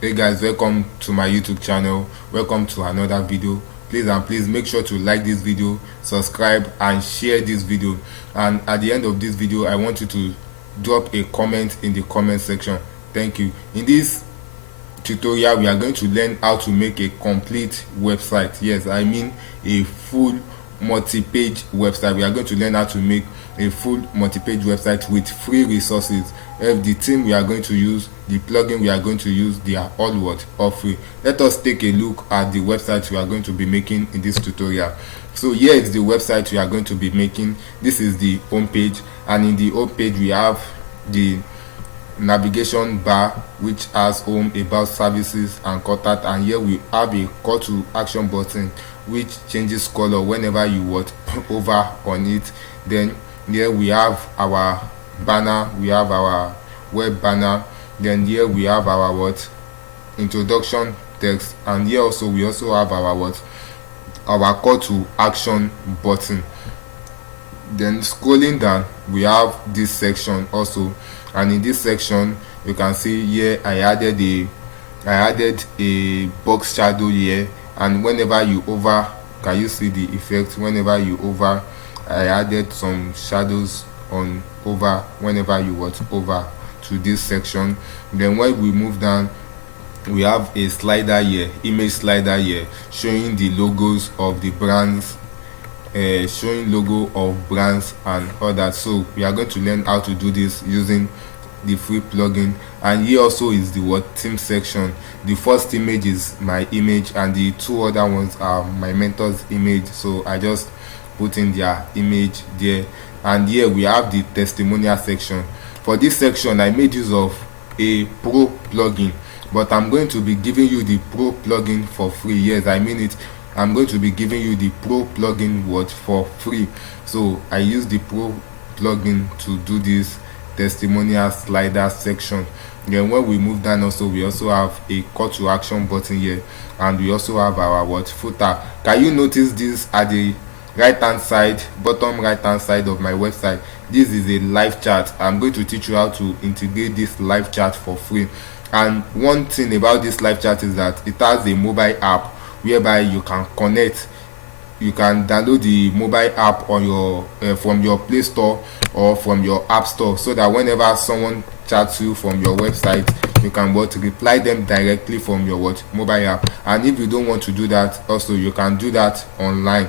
Hey guys, welcome to my YouTube channel. Welcome to another video. Please make sure to like this video, subscribe and share this video. And at the end of this video, I want you to drop a comment in the comment section. Thank you. In this tutorial, we are going to learn how to make a complete website. Yes, I mean a full multi-page website. We are going to learn how to make a full multi-page website with free resources. The theme we are going to use, the plugin we are going to use, they are all free. Let us take a look at the website we are going to be making in this tutorial. So here is the website we are going to be making. This is the home page, and in the home page we have the navigation bar which has home, about, services and contact, and here we have a call to action button which changes color whenever you over on it. Then here we have our banner, we have our web banner. Then here we have our introduction text, and here also we also have our call to action button. Then scrolling down we have this section also, and in this section you can see here I added a box shadow here, and whenever you over, can you see the effect? Whenever you over, I added some shadows on over whenever you over to this section. Then when we move down, we have a slider here, image slider here, showing the logos of the brands, showing logo of brands and all that. So we are going to learn how to do this using the free plugin. And here also is the theme section. The first image is my image, and the two other ones are my mentor's image, so I just put in their image there. And here we have the testimonial section. For this section I made use of a pro plugin, but I'm going to be giving you the pro plugin for free. Yes, I mean it, I'm going to be giving you the pro plugin for free. So I use the pro plugin to do this testimonial slider section. Then when we move down also, we also have a call to action button here, and we also have our footer. Can you notice this at the right hand side, bottom right hand side of my website? This is a live chat. I'm going to teach you how to integrate this live chat for free. And one thing about this live chat is that it has a mobile app whereby you can connect. You can download the mobile app on your from your Play Store or from your App Store, so that whenever someone chats you from your website, you can reply them directly from your mobile app. And if you don't want to do that, also you can do that online,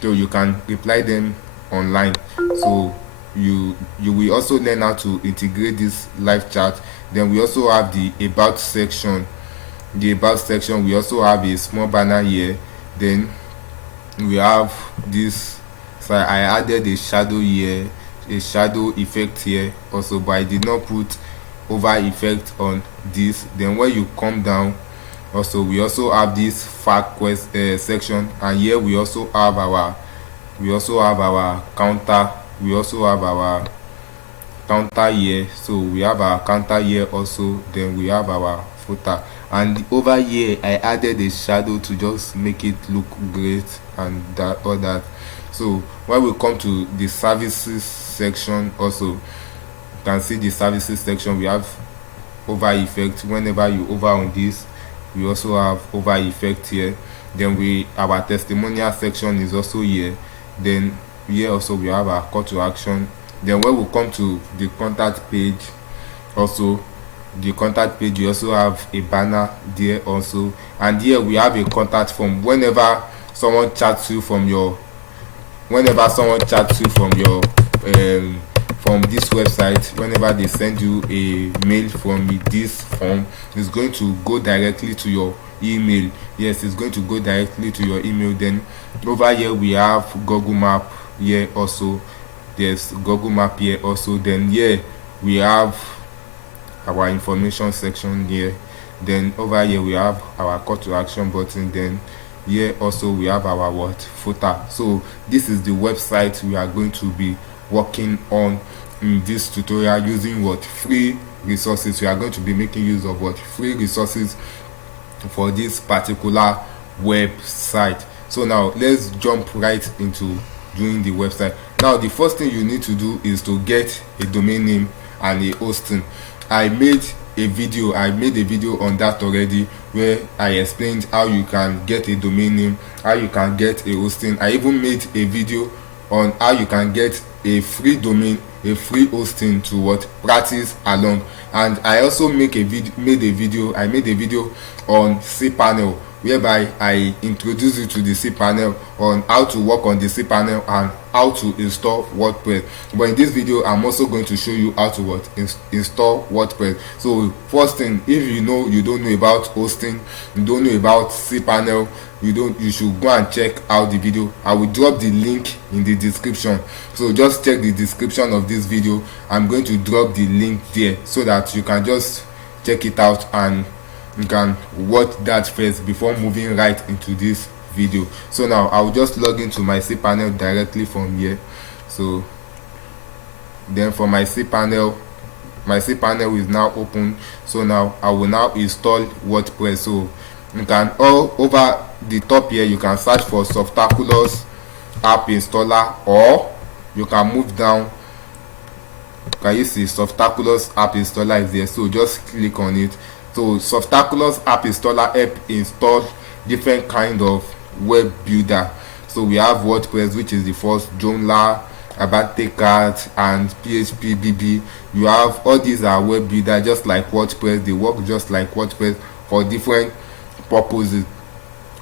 so you can reply them online. So you will also learn how to integrate this live chat. Then we also have the about section. The about section, we also have a small banner here. Then we have this, so I added a shadow here, a shadow effect here also, but I did not put over effect on this. Then when you come down also, we also have this fact quest section, and here we also have our counter. We also have our counter here, so we have our counter here also. Then we have our footer, and over here I added a shadow to just make it look great and all that. So when we come to the services section also, you can see the services section, we have over effect. Whenever you over on this, we also have over effect here. Then our testimonial section is also here. Then here also we have our call to action. Then when we come to the contact page also, the contact page, we also have a banner there also, and here we have a contact form. Whenever someone chats you from from this website, whenever they send you a mail from this form, it's going to go directly to your email. Yes, it's going to go directly to your email. Then over here we have Google Map here also. There's Google Map here also. Then here we have our information section here. Then over here we have our call to action button. Then here also we have our footer. So this is the website we are going to be working on in this tutorial using free resources. We are going to be making use of free resources for this particular website. So now let's jump right into doing the website. Now the first thing you need to do is to get a domain name and a hosting. I made a video. I made a video on that already, where I explained how you can get a domain name, how you can get a hosting. I even made a video on how you can get a free domain, a free hosting to what practice along. And I also made a video on cPanel, whereby I introduce you to the cPanel, on how to work on the cPanel and how to install WordPress. But in this video, I'm also going to show you how to install WordPress. So first thing, if you don't know about hosting, you don't know about cPanel, you should go and check out the video. I will drop the link in the description, so just check the description of this video. I'm going to drop the link there so that you can just check it out and you can watch that first before moving right into this video. So now I'll just log into my cPanel directly from here. So then for my cPanel is now open. So now I will now install WordPress. So you can, all over the top here, you can search for Softaculous app installer, or you can move down. Can you see Softaculous app installer is there? So just click on it. So Softaculous app installer help install different kind of web builder. So we have WordPress, which is the first, Joomla, Abate, and PHP BB. You have all these are web builder just like WordPress. They work just like WordPress for different purposes.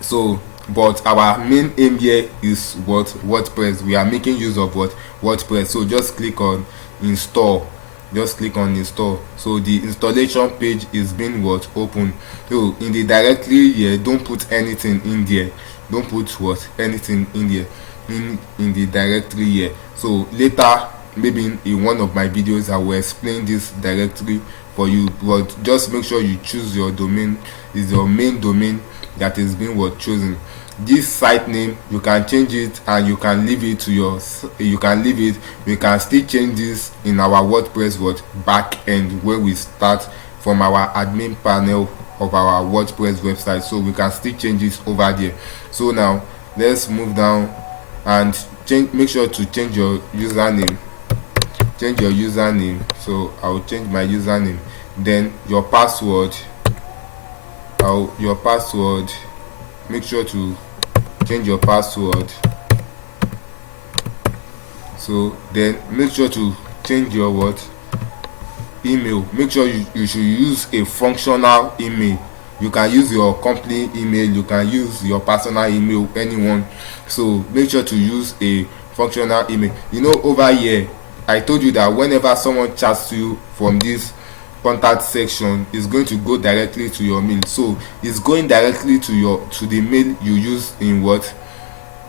So but our main aim here is WordPress. We are making use of WordPress. So just click on install. Just click on install. So the installation page is being open. So in the directory here, don't put anything in there. Don't put anything in there in the directory here. So later, maybe in one of my videos, I will explain this directory for you. But just make sure you choose your domain. Is your main domain that is being chosen. This site name, you can change it and you can leave it to your, we can still change this in our WordPress back end, where we start from our admin panel of our WordPress website. So we can still change it over there. So now let's move down and make sure to change your username. So I'll change my username. Then your password, make sure to change your password. So then make sure to change your email. Make sure you should use a functional email. You can use your company email, you can use your personal email, anyone. So make sure to use a functional email. Over here I told you that whenever someone chats to you from this contact section, is going to go directly to your mail. So it's going directly to the mail you use in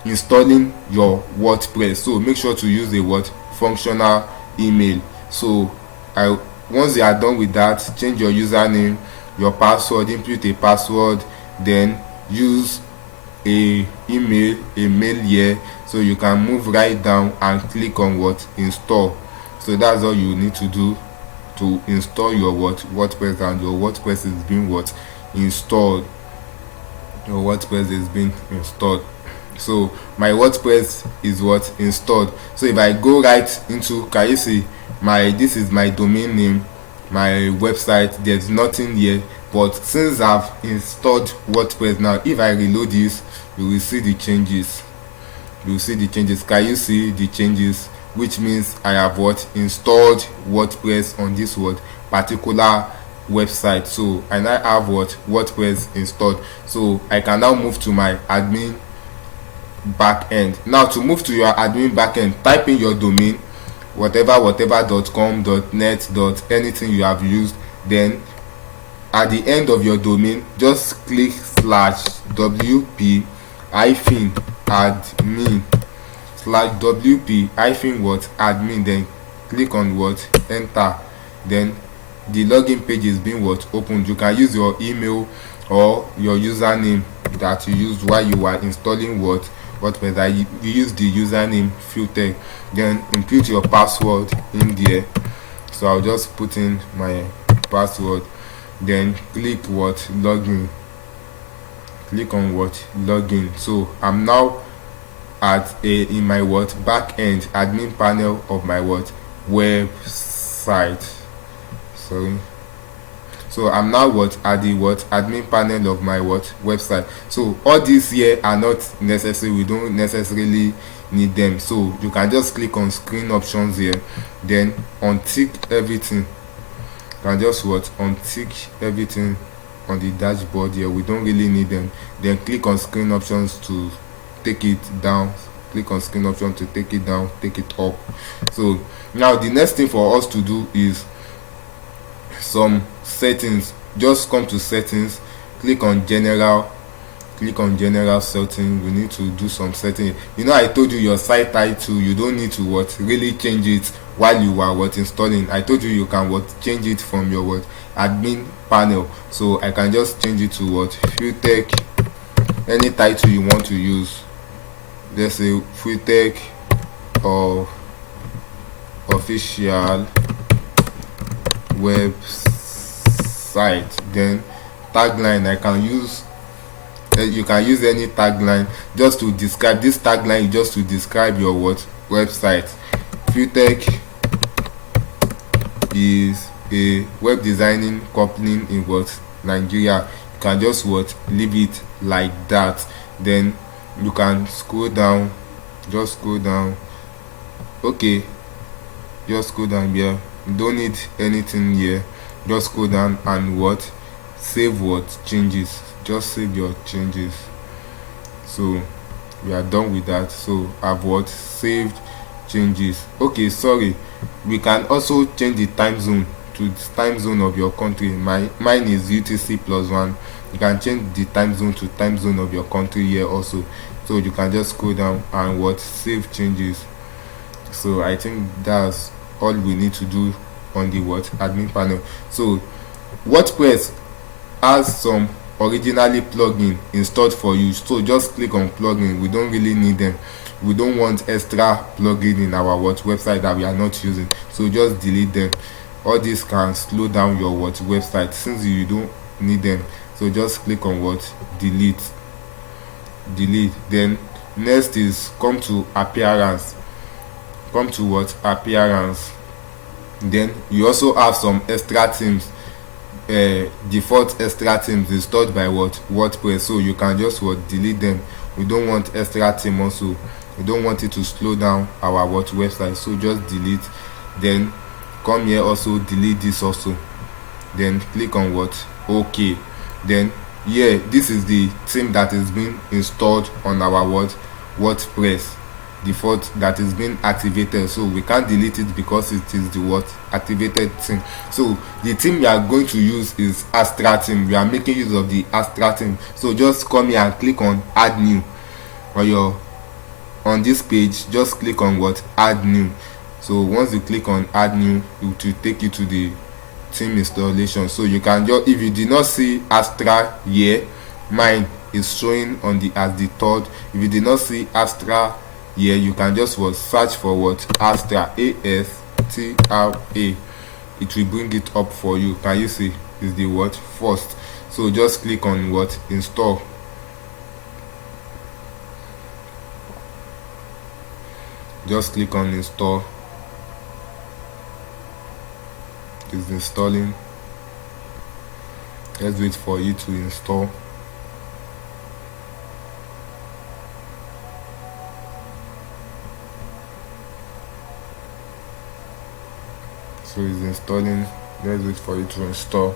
installing your WordPress. So make sure to use a functional email. So once you are done with that, change your username, your password, input a password, then use a mail here. So you can move right down and click on install. So that's all you need to do to install your WordPress, and your WordPress is being installed. Your WordPress is being installed. So my WordPress is installed. So if I go right into, can you see this is my domain name, my website. There's nothing here, but since I've installed WordPress now, if I reload this, you will see the changes. Can you see the changes? Which means I have installed WordPress on this particular website. So I now have WordPress installed. So I can now move to my admin backend. Now to move to your admin backend, type in your domain, whatever.com, .net, anything you have used. Then at the end of your domain, just click /wp admin /wp admin, then click on enter. Then the login page is being opened. You can use your email or your username that you used while you were installing WordPress. You use the username filter, then input your password in there. So I'll just put in my password, then click login. Click on login. So I'm now in my back end admin panel of my website. Sorry. So I'm now at the admin panel of my website. So all these here are not necessary, we don't necessarily need them. So you can just click on screen options here, then untick everything. You can just untick everything on the dashboard here, we don't really need them. Then click on screen options to take it down, click on screen option to take it down, take it up. So now the next thing for us to do is some settings. Just come to settings, click on general setting. We need to do some setting. I told you your site title, you don't need to really change it while you are installing. I told you you can change it from your admin panel. So I can just change it to Fulltech, any title you want to use. Let's say Fulltech of official website. Then tagline, I can use, you can use any tagline just to describe this tagline, just to describe your website. Fulltech is a web designing company in Nigeria. You can just leave it like that. Then you can scroll down, just scroll down. Okay, just scroll down here. You don't need anything here. Just scroll down and save changes. Just save your changes. So we are done with that. So I've saved changes. Okay, sorry, we can also change the time zone to the time zone of your country. Mine is UTC+1. You can change the time zone to time zone of your country here also. So you can just scroll down and save changes. So I think that's all we need to do on the admin panel. So WordPress has some originally plugin installed for you, so just click on plugin. We don't really need them. We don't want extra plugin in our website that we are not using, so just delete them. All this can slow down your website since you don't need them. So just click on delete. Then next is come to appearance. Appearance. Then you also have some extra themes, default extra themes installed by WordPress, so you can just delete them. We don't want extra theme also. We don't want it to slow down our website, so just delete. Then come here, also delete this also. Then click on OK. Then this is the theme that is being installed on our WordPress default, that is being activated. So we can't delete it because it is the activated theme. So the theme we are going to use is Astra theme. We are making use of the Astra theme. So just come here and click on add new. On this page, just click on add new. So once you click on add new, it will take you to the theme installation. So you can just, if you did not see Astra here, mine is showing on the as the third. If you did not see Astra here, you can just search for Astra, ASTRA. It will bring it up for you. Can you see? Is the first. So just click on install. Just click on install. It's installing. Let's wait for it to install. So it's installing. Let's wait for it to install.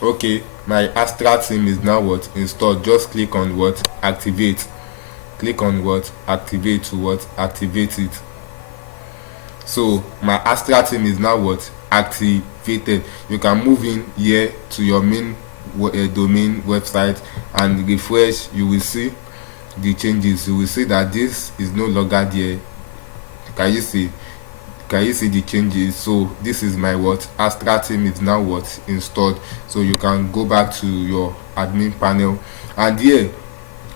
Okay, my Astra theme is now installed. Just click on activate. Click on activate to activate it. So my Astra theme is now activated. You can move in here to your main domain website and refresh. You will see the changes. You will see that this is no longer there. Can you see the changes? So this is my Astra theme is now installed. So you can go back to your admin panel, and here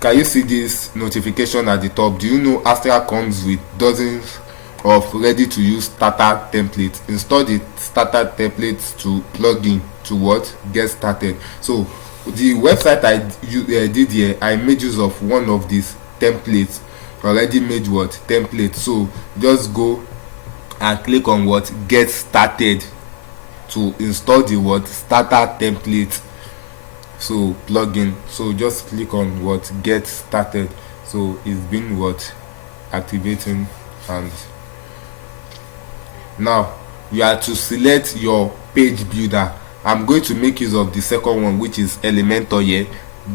can you see this notification at the top? Do you know Astra comes with dozens of ready to use starter templates? Install the starter templates to plug in to get started. So the website I did here, I made use of one of these templates, already made template. So just go and click on get started. to install the what starter template so plugin. So just click on what get started. So it's been what activating, and now you are to select your page builder. I'm going to make use of the second one, which is Elementor here.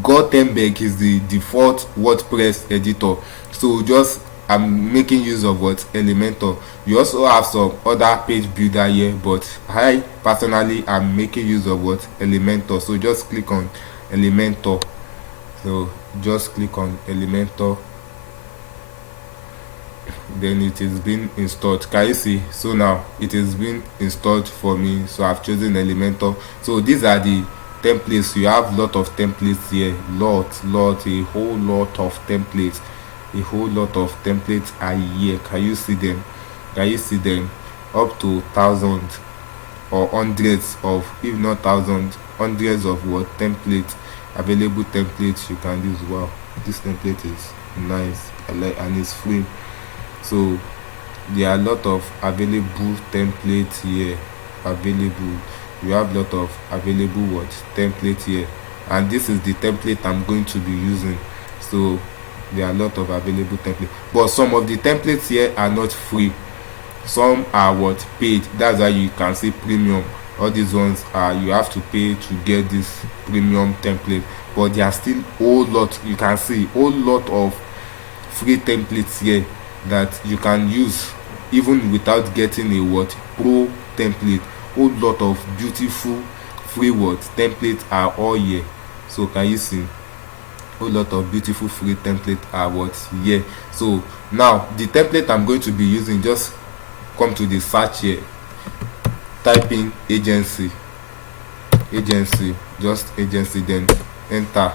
Gutenberg is the default WordPress editor, so just I'm making use of what Elementor. You also have some other page builder here, but I personally am making use of what Elementor. So just click on Elementor. So just click on Elementor, then it is being installed. Can you see? So now it is being installed for me. So I've chosen Elementor. So these are the templates. You have lot of templates here, a whole lot of templates. A whole lot of templates are here. Can you see them? Can you see them? Up to thousands or hundreds of, if not thousands, hundreds of what templates, available templates you can use. Wow, this template is nice. I like, and it's free. So there are a lot of available templates here. Available, you have a lot of available what template here, and this is the template I'm going to be using. So there are a lot of available templates, but some of the templates here are not free. Some are what paid. That's why you can see premium. All these ones are, you have to pay to get this premium template, but there are still whole lot. You can see whole lot of free templates here that you can use even without getting a what pro template. Whole lot of beautiful free what templates are all here. So can you see? Whole lot of beautiful free template are what here. So now the template I'm going to be using, just come to the search here, type in agency, just agency, then enter.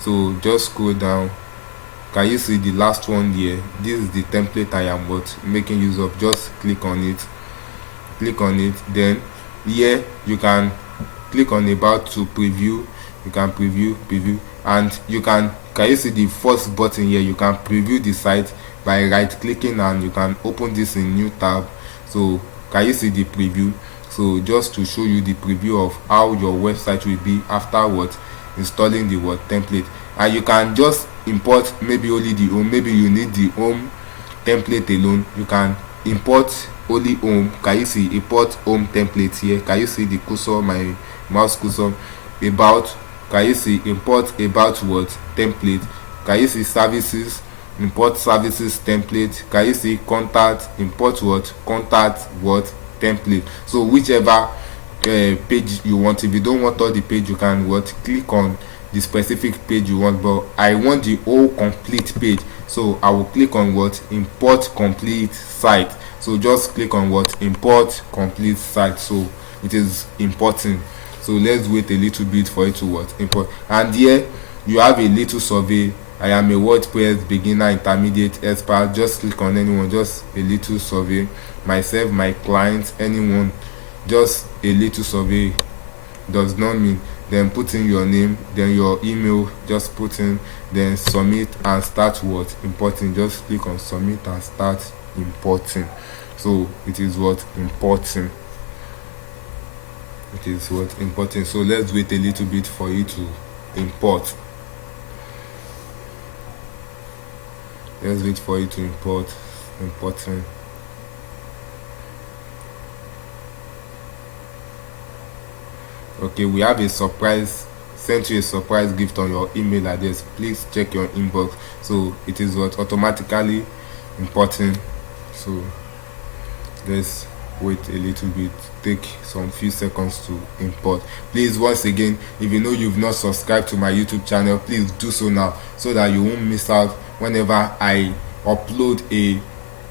So just scroll down. Can you see the last one here? This is the template I am what making use of. Just click on it, then here you can click on about to preview. You can preview, and you can you see the first button here? You can preview the site by right clicking, and you can open this in new tab. So can you see the preview? So just to show you the preview of how your website will be after what installing the what template. And you can just import maybe only the home. Maybe you need the home template alone. You can import only home. Can you see import home template here? Can you see the cursor, my mouse cursor? About, can you see import about what template? Can you see services? Import services template. Can you see contact? Import what contact what template. So whichever page you want. If you don't want all the page, you can what click on the specific page you want, but I want the whole complete page. So I will click on what import complete site. So just click on what import complete site. So it is importing. So let's wait a little bit for it to what import. And here you have a little survey. I am a WordPress beginner, intermediate, expert. Just click on anyone, just a little survey. Myself, my clients, anyone, just a little survey. Does not mean. Then put in your name, then your email, just put in, then submit and start what importing. Just click on submit and start importing. So it is what importing. It is what importing. So let's wait a little bit for you to import. Let's wait for you to importing. Okay, we have a surprise, sent you a surprise gift on your email address. Please check your inbox. So it is what automatically importing. So let's wait a little bit, take some few seconds to import. Please, once again, if you know you've not subscribed to my YouTube channel, please do so now, so that you won't miss out whenever I upload a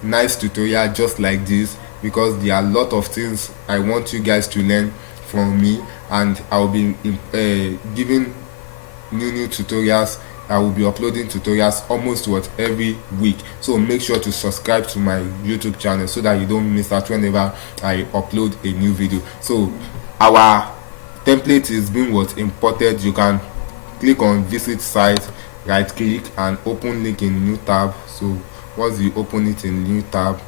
nice tutorial just like this, because there are a lot of things I want you guys to learn from me, and I'll be giving new tutorials. I will be uploading tutorials almost what every week. So make sure to subscribe to my YouTube channel so that you don't miss out whenever I upload a new video. So our template is being what imported. You can click on visit site, right click and open link in new tab. So once you open it in new tab,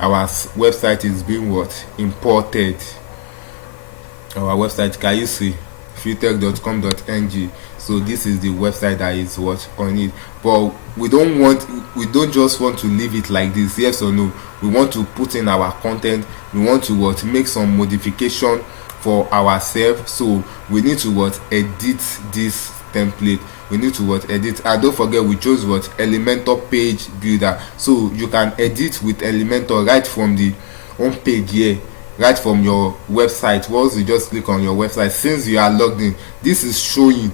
our website is being what imported. our website. Can you see freetech.com.ng? So this is the website that is what on it. But we don't just want to leave it like this, yes or no. We want to put in our content. We want to what make some modification for ourselves. So we need to what edit this template. We need to what edit, and don't forget we chose what Elementor page builder. So you can edit with Elementor right from the home page here, right from your website. Once you just click on your website, since you are logged in, this is showing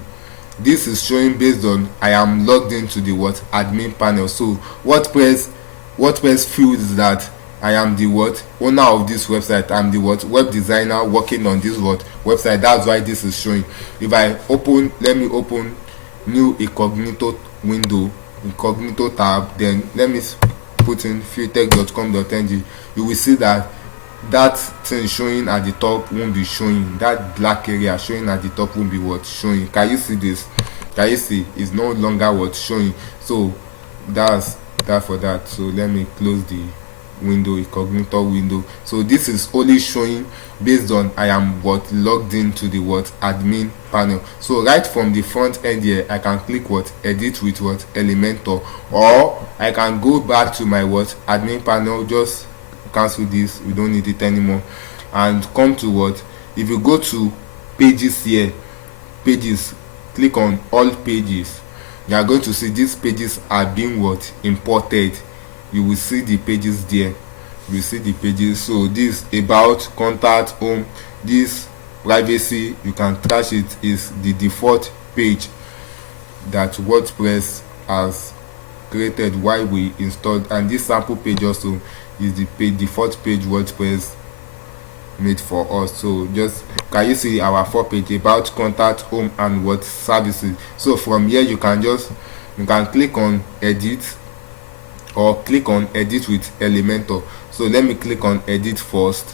based on I am logged into the what admin panel. So WordPress feels that I am the what owner of this website. I'm the what web designer working on this what website. That's why this is showing. If I let me open new incognito window, incognito tab, then let me put in freetech.com.ng, you will see that thing showing at the top won't be showing. That black area showing at the top won't be what showing. Can you see this? Can you see it's no longer what showing? So that's that for that. So let me close the window, incognito window. So this is only showing based on I am what logged into the what admin panel. So right from the front end here, I can click what edit with what Elementor, or I can go back to my what admin panel, just cancel this, we don't need it anymore, and come to what, if you go to pages here, pages, click on all pages, you are going to see these pages are being what imported. You will see the pages there, you will see the pages. So this about, contact, home, this privacy, you can trash it, is the default page that WordPress has created while we installed, and this sample page also is the default page WordPress made for us. So just can you see our 4 page about, contact, home, and what services. So from here you can click on edit, or click on edit with Elementor. So let me click on edit first.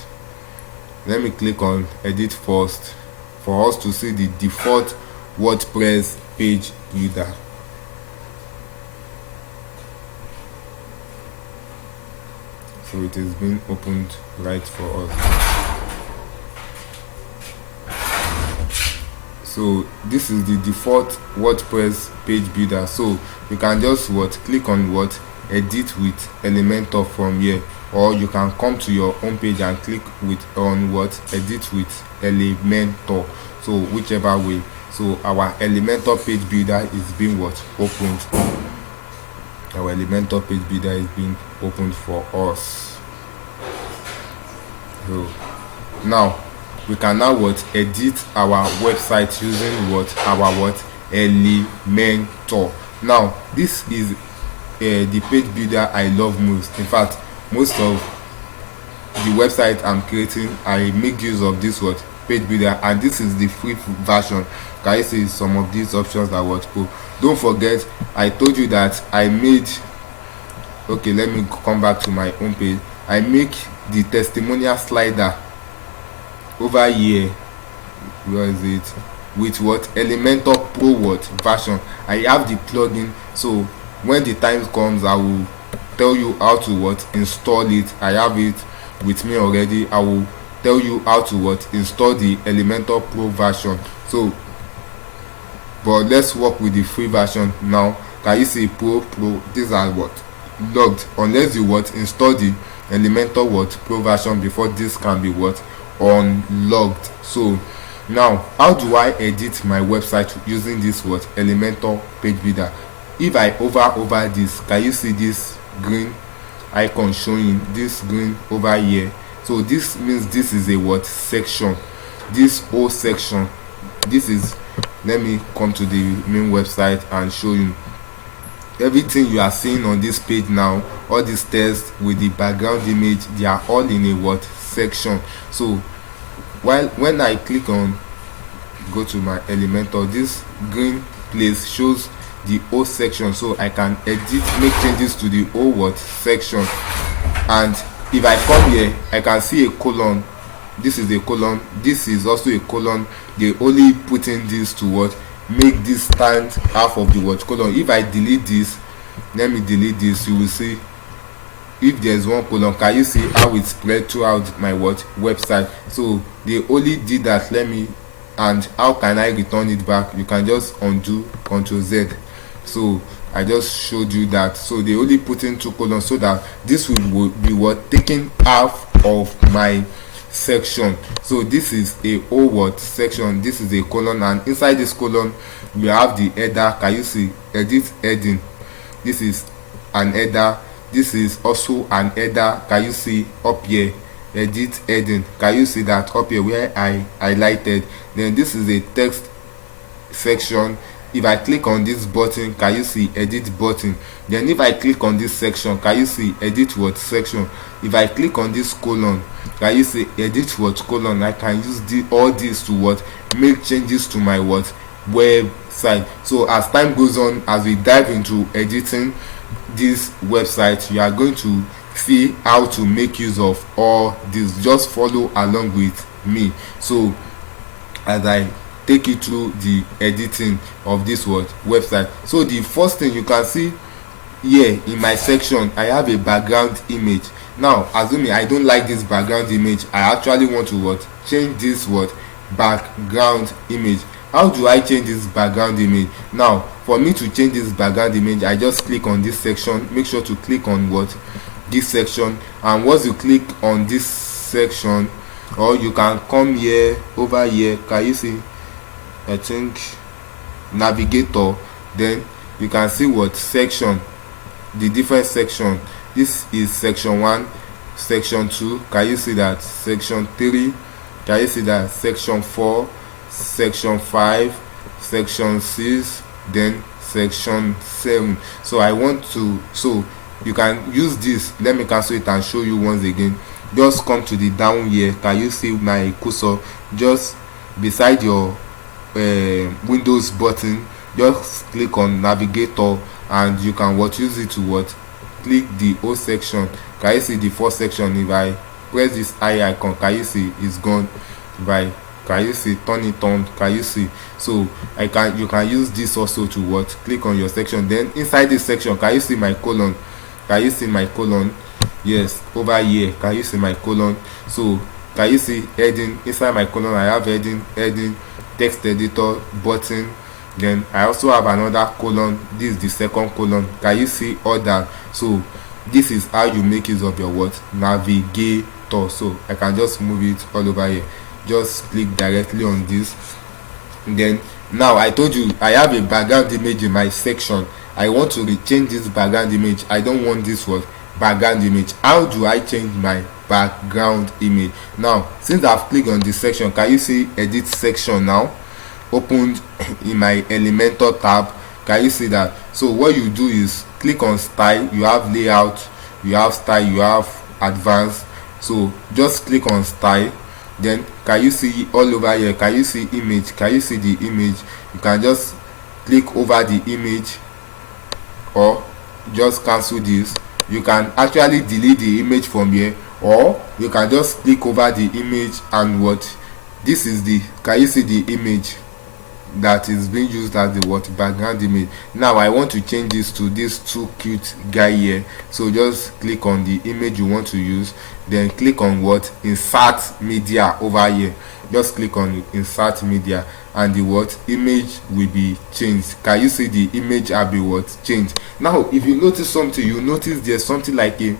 Let me click on edit first for us to see the default WordPress page builder. So it is being opened right for us. So this is the default WordPress page builder. So you can just click on edit with Elementor from here, or you can come to your home page and click on edit with Elementor. So whichever way. So our Elementor page builder is being opened. Our Elementor page builder is being opened for us. So now we can now edit our website using our Elementor. Now this is the page builder I love most. In fact, most of the website I'm creating, I make use of this page builder, and this is the free version. Can you see some of these options that cool? Don't forget, I told you that I made, okay, let me come back to my home page. I make the testimonial slider over here. Where is it? With Elementor Pro version. I have the plugin, so when the time comes, I will tell you how to install it. I have it with me already. I will tell you how to install the Elementor Pro version. So but let's work with the free version now. Can you see Pro? These are logged, unless you install the Elementor Pro version before this can be unlogged. So now, how do I edit my website using this Elementor page builder? If I over this, can you see this green icon showing, this green over here? So this means this is a section, this whole section. This is, let me come to the main website and show you everything you are seeing on this page now. All these text with the background image, they are all in a section. So when I click on go to my Elementor, this green place shows the whole section, so I can make changes to the whole section. And if I come here, I can see a colon. This is a colon, this is also a colon. They only put in this to make this stand half of the colon. If I delete this, let me delete this, you will see if there's one colon, can you see how it spread throughout my website? So they only did that. And how can I return it back? You can just undo, Ctrl Z. So I just showed you that. So they only put in 2 colons so that this will be taking half of my section. So this is a whole section, this is a colon, and inside this colon we have the header. Can you see? Edit heading. This is an header. This is also an header. Can you see up here? Edit heading. Can you see that up here where I highlighted? Then this is a text section. If I click on this button, can you see? Edit button. Then if I click on this section, can you see? Edit section. If I click on this colon, can you see? Edit colon. I can use all this to make changes to my website. So as time goes on, as we dive into editing this website, you are going to see how to make use of all this. Just follow along with me. So as I take you through the editing of this website. So the first thing you can see here in my section, I have a background image. Now assuming I don't like this background image, I actually want to change this background image. How do I change this background image? Now for me to change this background image, I just click on this section. Make sure to click on this section, and once you click on this section, or you can come here, over here, can you see? I think navigator. Then you can see section, the different section. This is section 1, section 2. Can you see that? Section 3. Can you see that? Section 4, section 5, section 6, then section 7. So you can use this. Let me cancel it and show you once again. Just come to the down here. Can you see my cursor? Just beside your Windows button, just click on navigator, and you can use it to click the whole section. Can you see the first section? If I press this eye icon, can you see it's gone? Can you see? Turn it on. Can you see? So you can use this also to click on your section. Then inside this section, can you see my colon? Can you see my colon? Yes, over here. Can you see my colon? So can you see heading? Inside my colon I have heading, text editor, button. Then I also have another colon. This is the second colon. Can you see all that? So this is how you make use of your navigator. So I can just move it all over here. Just click directly on this. Then now I told you I have a background image in my section. I want to change this background image. I don't want this background image. How do I change my background image? Now since I've clicked on this section, can you see edit section now opened in my Elementor tab? Can you see that? So what you do is click on style. You have layout, you have style, you have advanced. So just click on style. Then can you see all over here? Can you see image? Can you see the image? You can just click over the image, or just cancel this. You can actually delete the image from here, or you can just click over the image and this is the, can you see the image that is being used as the background image? Now I want to change this to this too cute guy here. So just click on the image you want to use, then click on insert media over here. Just click on insert media, and the image will be changed. Can you see the image have been changed? Now if you notice something, you notice there's something like a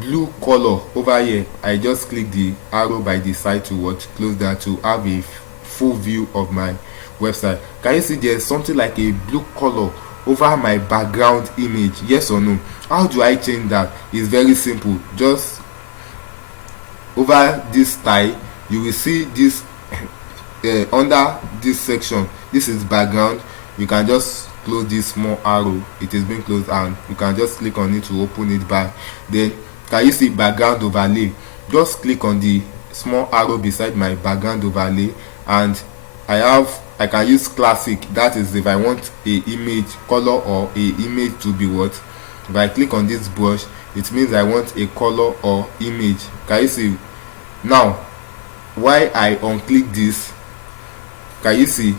blue color over here. I just click the arrow by the side to close that, to have a full view of my website. Can you see there's something like a blue color over my background image? Yes or no? How do I change that? It's very simple. Just over this style, you will see this under this section. This is background. You can just close this small arrow. It is being closed, and you can just click on it to open it back. Then can you see background overlay? Just click on the small arrow beside my background overlay, and I can use classic. That is if I want a image color or a image to be if I click on this brush, it means I want a color or image. Can you see? Now why I unclick this, can you see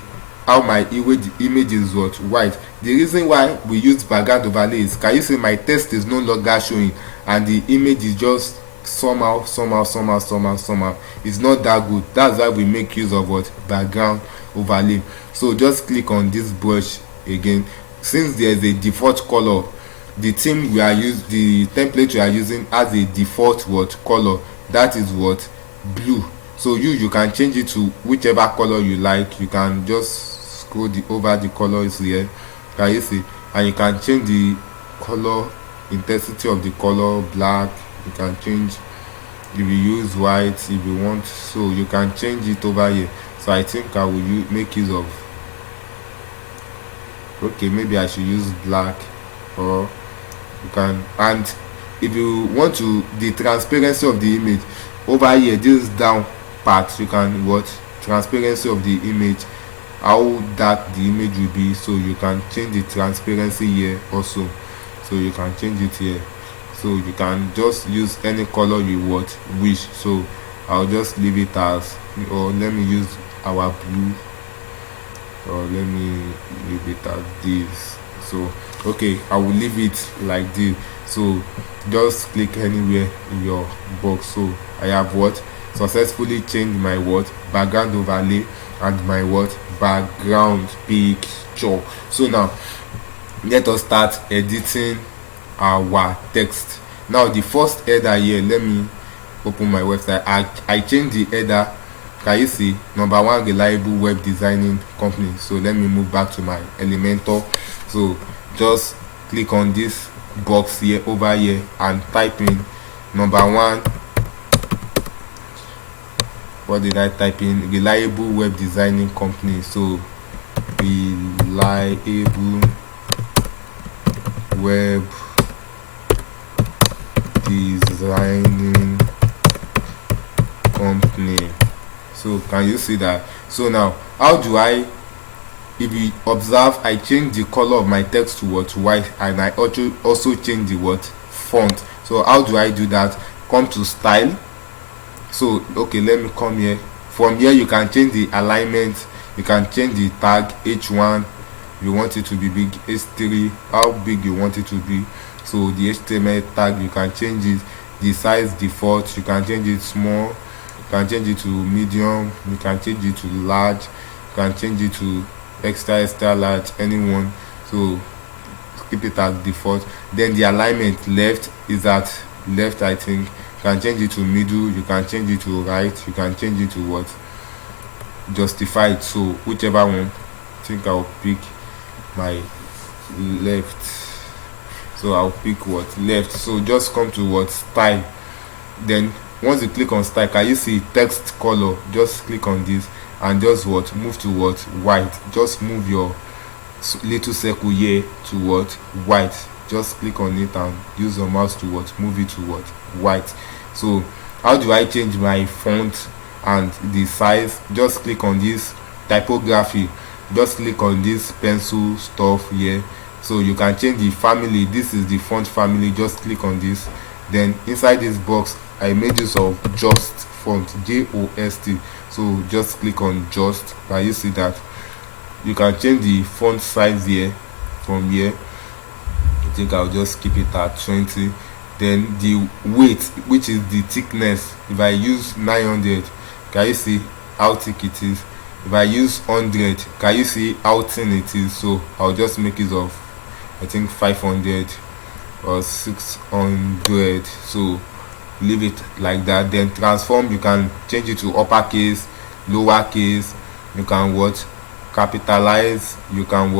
how my image is what white. The reason why we use background overlay is, can you see my text is no longer showing and the image is just somehow. It's not that good. That's why we make use of what background overlay. So just click on this brush again. Since there is a default color, the theme we are using, the template we are using has a default what color, that is what blue. So you can change it to whichever color you like. You can just scroll over the colors here, can you see, and you can change the color intensity of the color black. You can change if you use white if you want, so you can change it over here. So I think I will make use of, okay, maybe I should use black, or you can. And if you want to, the transparency of the image over here, this down part, you can what transparency of the image, how dark the image will be. So you can change the transparency here also, so you can change it here. So you can just use any color you wish. So I'll just leave it as, or let me use our blue, or let me leave it as this. So okay, I will leave it like this. So just click anywhere in your box. So I have successfully changed my background overlay and my background picture. So now let us start editing our text. Now the first header here, let me open my website. I changed the header, can you see, number 1 reliable web designing company. So let me move back to my Elementor. So just click on this box here over here and type in number 1. What did I type in? Reliable web designing company. So reliable web designing company. So can you see that? So now how do I, if you observe, I change the color of my text to white, and I also change the font. So how do I do that? Come to style. So okay, let me come here. From here you can change the alignment, you can change the tag h1, you want it to be big, h3, how big you want it to be. So the HTML tag, you can change it, the size default, you can change it small, you can change it to medium, you can change it to large, you can change it to extra large, anyone. So keep it as default. Then the alignment left is at left, I think. You can change it to middle, you can change it to right, you can change it to justified. So whichever one, I think I'll pick my left. So I'll pick left. So just come to style. Then once you click on style, can you see text color? Just click on this and just move to white. Just move your little circle here to white. Just click on it and use your mouse to move it to white. So how do I change my font and the size? Just click on this typography, just click on this pencil stuff here. So you can change the family. This is the font family. Just click on this. Then inside this box I made use of just font, JOST. So just click on just. Can you see that? You can change the font size here from here. I think I'll just keep it at 20. Then the weight, which is the thickness, if I use 900, can you see how thick it is? If I use 100, can you see how thin it is? So I'll just make use of, I think, 500 or 600. So leave it like that. Then transform, you can change it to uppercase, lowercase, you can capitalize, you can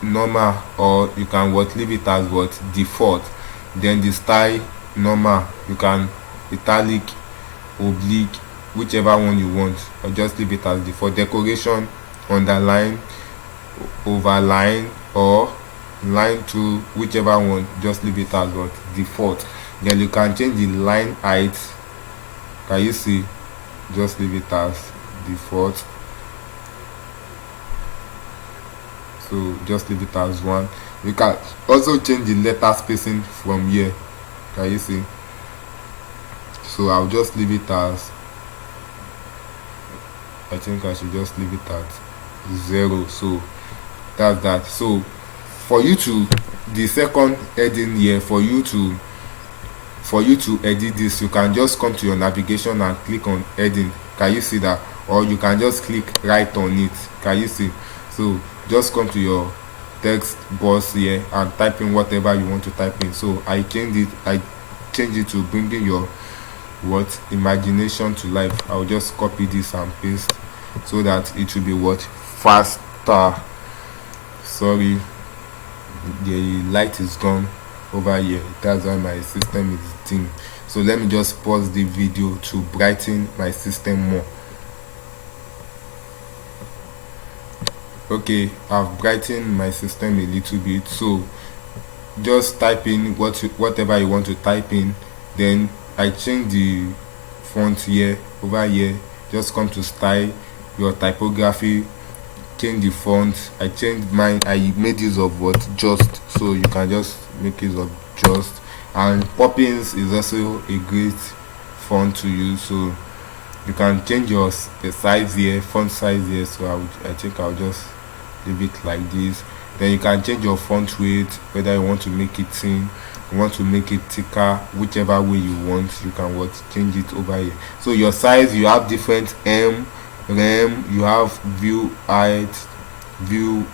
normal, or you can leave it as default. Then the style, normal, you can italic, oblique, whichever one you want. I'll just leave it as default. Decoration, underline, overline, or line to, whichever one, just leave it as default. Then you can change the line height. Can you see? Just leave it as default. So just leave it as 1. You can also change the letter spacing from here. Can you see? So I'll just leave it as I think I should just leave it at 0. So that's that. So for you to, the second heading here, for you to edit this, you can just come to your navigation and click on heading. Can you see that? Or you can just click right on it. Can you see? So just come to your text box here and type in whatever you want to type in. So I change it to bringing your imagination to life. I'll just copy this and paste so that it will be faster. Sorry, the light is gone over here. That's why my system is dim. So let me just pause the video to brighten my system more. Okay, I've brightened my system a little bit. So just type in whatever you want to type in. Then I change the font here, over here. Just come to style, your typography, change the font. I changed mine. I made use of just, so you can just make use of just. And Poppins is also a great font to use, so you can change the size here, font size here. So I think I'll just leave it like this. Then you can change your font weight, whether you want to make it thin, you want to make it thicker, whichever way you want. You can change it over here. So your size, you have different rem, you have view height, you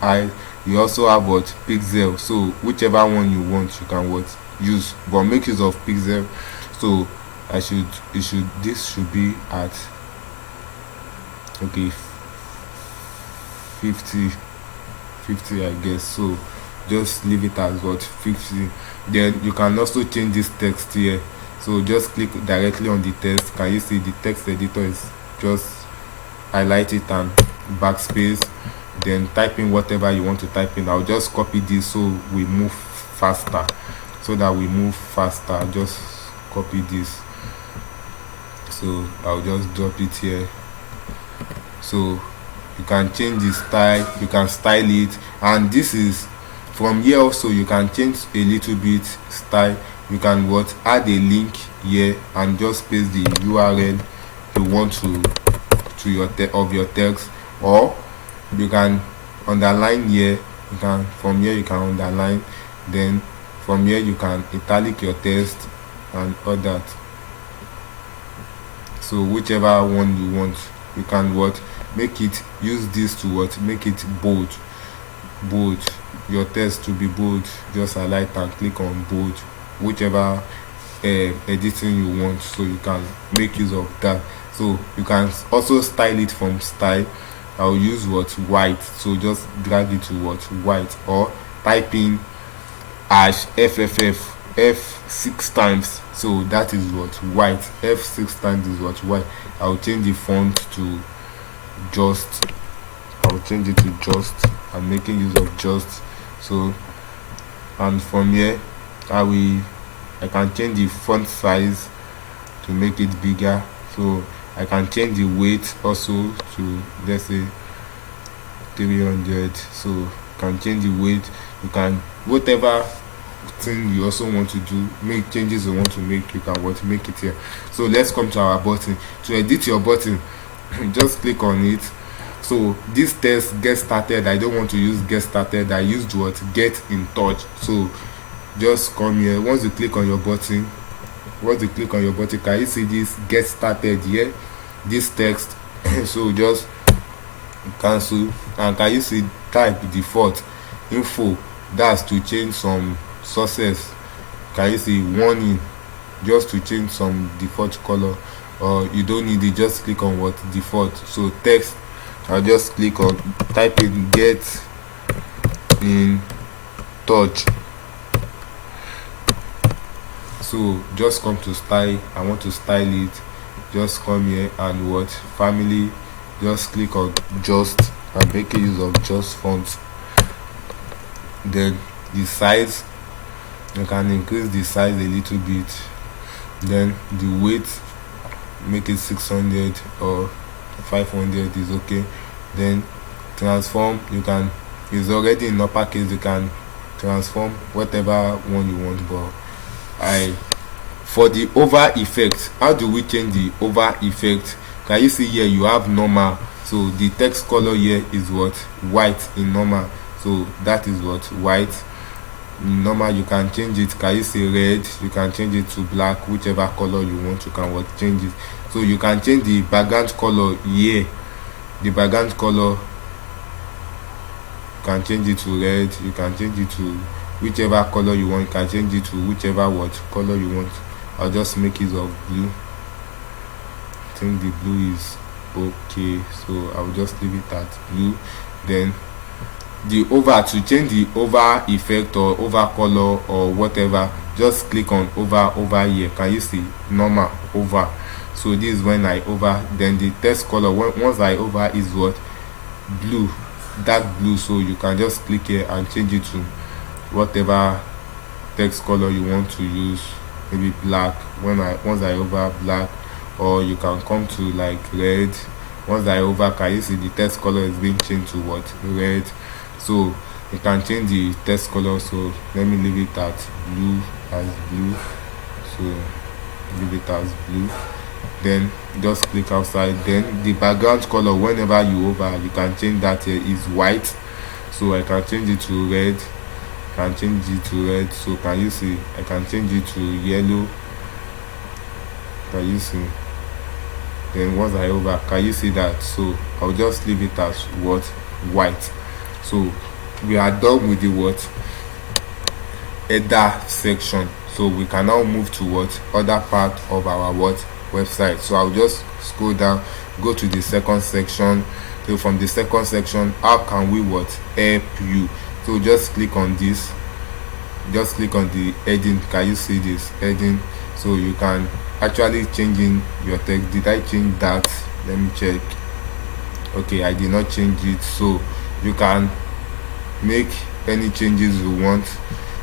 also have pixel. So whichever one you want, you can use, but make use of pixel. So this should be at, okay, 50 I guess. So just leave it as 50. Then you can also change this text here. So just click directly on the text. Can you see the text editor is just highlight it and backspace, then type in whatever you want to type in. I'll just copy this so we move faster. Just copy this. So I'll just drop it here. So you can change the style, you can style it, and this is from here. Also you can change a little bit style. You can add a link here and just paste the URL you want to your text, or you can underline here. From here you can underline, then from here you can italic your text and all that. So whichever one you want, you can make it, use this to make it bold, your text to be bold. Just highlight and click on bold, whichever editing you want. So you can make use of that. So you can also style it from style. I'll use white, so just drag it to white, or type in #FFF F6 times. So that is white. F6 times is white. I'll change the font to just. I'll change it to just. I'm making use of just. So, and from here I can change the font size to make it bigger. So I can change the weight also to, let's say, 300. So you can change the weight. You can, whatever thing you also want to do, make changes you want to make, you can make it here. So let's come to our button. To edit your button, just click on it. So this test, get started, I don't want to use get started. I used get in touch. So just come here. Once you click on your button, can you see this get started here, this text? So just cancel, and can you see type default info? That's to change some sources. Can you see warning? Just to change some default color, or you don't need it, just click on default. So text, I'll just click on, type in get in touch. So just come to style. I want to style it. Just come here and family, just click on just and make use of just font. Then the size, you can increase the size a little bit. Then the weight, make it 600 or 500 is okay. Then transform, you can, it's already in uppercase, you can transform whatever one you want. But for the over effect, how do we change the over effect? Can you see here you have normal, So the text color here is what? White in normal. So that is what? White. In normal, you can change it. Can you see red? You can change it to black, whichever color you want. You can what? Change it. So you can change the background color here. The background color, you can change it to red. You can change it to whichever color you want. You can change it to whichever what color you want. I'll just make it of blue. I think the blue is okay, so I'll just leave it at blue. Then the over, to change the over effect or over color or whatever, just click on over here. Can you see? Normal over. So this is when I over. Then the text color, once I over, is what? Blue, dark blue. So you can just click here and change it to whatever text color you want to use. Maybe black. Once I over, black. Or you can come to like red. Once I over, can you see the text color is being changed to what? Red. So you can change the text color. So let me leave it at blue, as blue. So leave it as blue. Then just click outside. Then the background color, whenever you over, you can change that here, is white. So I can change it to red. Can change it to red. So can you see? I can change it to yellow. Can you see? Then once I over, can you see that? So I'll just leave it as what? White. So we are done with the what? Header section. So we can now move to what? Other part of our what? Website. So I'll just scroll down, go to the second section. So from the second section, how can we what? Help you? So just click on this. Just click on the heading. Can you see this heading? So you can actually change in your text. Did I change that? Let me check. Okay, I did not change it. So you can make any changes you want.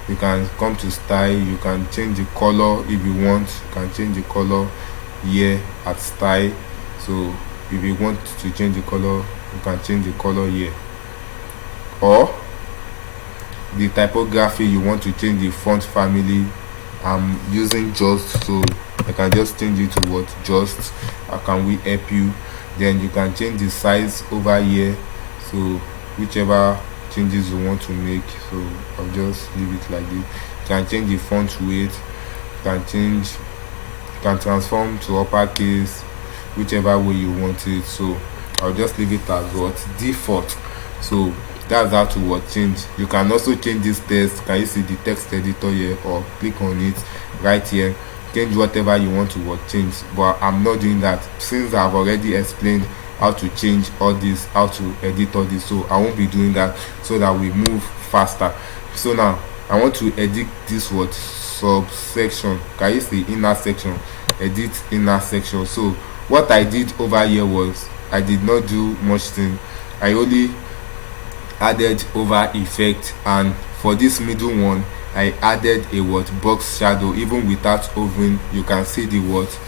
You can come to style. You can change the color if you want. You can change the color here at style. So if you want to change the color, you can change the color here. Or the typography, you want to change the font family. I'm using just, so I can just change it to what? Just. How can we help you? Then you can change the size over here. So whichever changes you want to make. So I'll just leave it like this. You can change the font weight. You can transform to uppercase, whichever way you want it. So I'll just leave it as what? Default. So that's how to what? Change. You can also change this text. Can you see the text editor here? Or click on it right here. Change whatever you want to what? Change. But I'm not doing that since I've already explained how to change all this, how to edit all this. So I won't be doing that, so that we move faster. So now I want to edit this what? Subsection. Can you see? Inner section. Edit inner section. So what I did over here was, I did not do much thing. I only added over effect, and for this middle one I added a what? Box shadow. Even without hovering, you can see the what?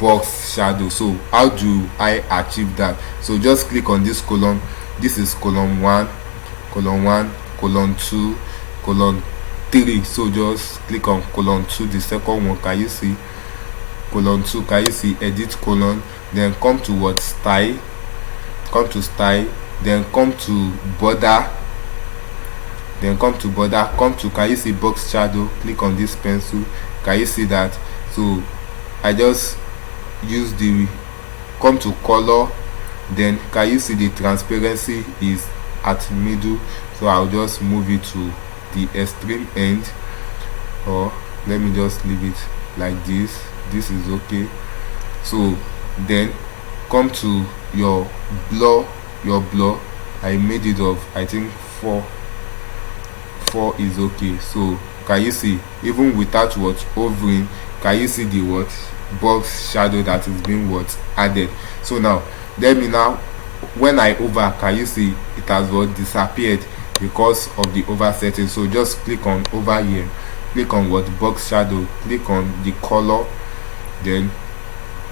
Box shadow. So how do I achieve that? So just click on this column. This is column 1, column 2, column 3. So just click on column 2, the second one. Can you see? Column 2. Can you see? Edit column. Then come to what? Style. Come to style. Then come to border. Then come to border. Come to, can you see, box shadow? Click on this pencil. Can you see that? So I just use the, come to color. Then can you see the transparency is at middle? So I'll just move it to the extreme end, or let me just leave it like this. This is okay. So then come to your blur. I made it of, I think 4 is okay. So can you see? Even without what? Hovering, can you see the what? Box shadow that is being what? Added. So now let me now, when I over, can you see it has what? Disappeared because of the over setting. So just click on over here, click on what? Box shadow, click on the color, then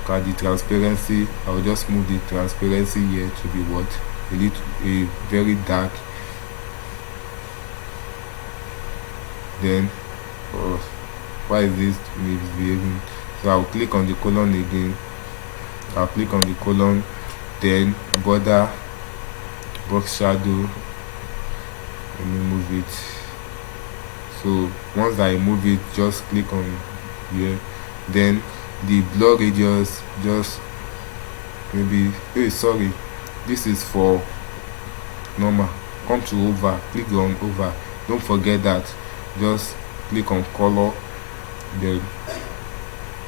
the transparency. I'll just move the transparency here to be what? A very dark. Then why is this misbehaving? So I'll click on the colon again. I'll click on the colon. then border, box shadow. Let me move it. So once I move it, just click on here, then the blur radius, just maybe, sorry, this is for normal. Come to over, click on over, don't forget that. Just click on color, then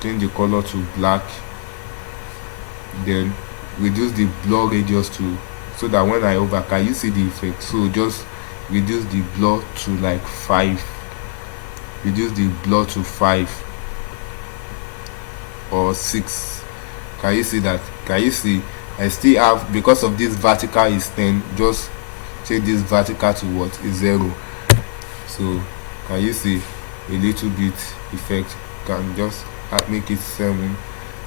change the color to black, then reduce the blur radius to, so that when I over, can you see the effect? So just reduce the blur to like 5, reduce the blur to 5 or 6. Can you see that? Can you see I still have, because of this vertical is 10, just change this vertical to what is 0. So can you see a little bit effect? Can just make it 7.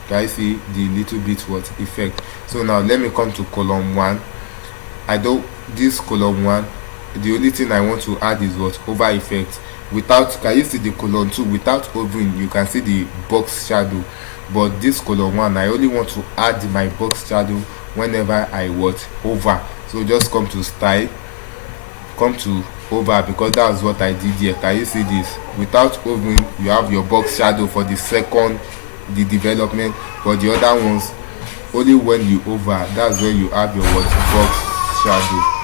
Can you see the little bit what effect? So now let me come to column 1. I don't, this column 1, the only thing I want to add is what over effect. Without, can you see the column 2 without hovering? You can see the box shadow, but this column 1 I only want to add my box shadow whenever I want over. So just come to style, come to over, because that's what I did here. Can you see this? Without hovering, you have your box shadow for the second, the development, but the other ones only when you over, that's when you have your what box shadow.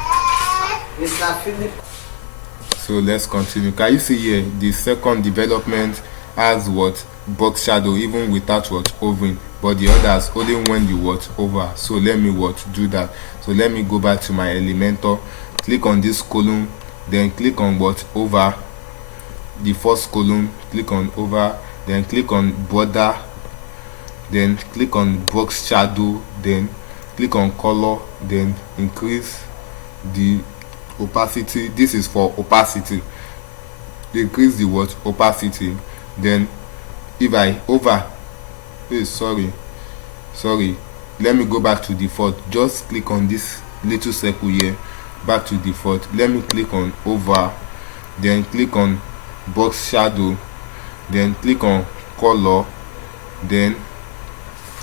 So let's continue. Can you see here the second development has what box shadow even without what hovering, but the others only when you what over. So let me what do that. So let me go back to my Elementor, click on this column, then click on what over, the first column, click on over, then click on border, then click on box shadow, then click on color, then increase the opacity. This is for opacity. Increase the what opacity. Then if I over, sorry, let me go back to default. Just click on this little circle here, back to default. Let me click on over, then click on box shadow, then click on color. Then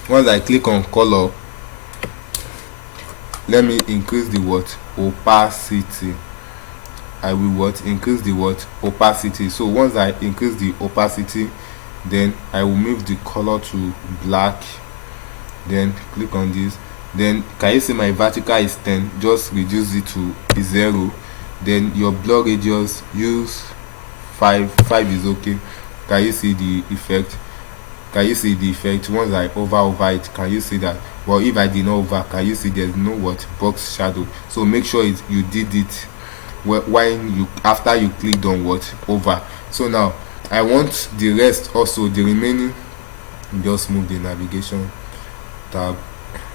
once I click on color, let me increase the what opacity. I will what increase the what opacity. So once I increase the opacity, then I will move the color to black, then click on this. Then can you see my vertical is 10? Just reduce it to 0. Then your blur radius, use 5 is okay. Can you see the effect? Can you see the effect? Once I over it, can you see that? Well, if I did not over, can you see there's no what box shadow? So make sure you did it when you, after you clicked on what over. So now I want the rest also, the remaining, just move the navigation tab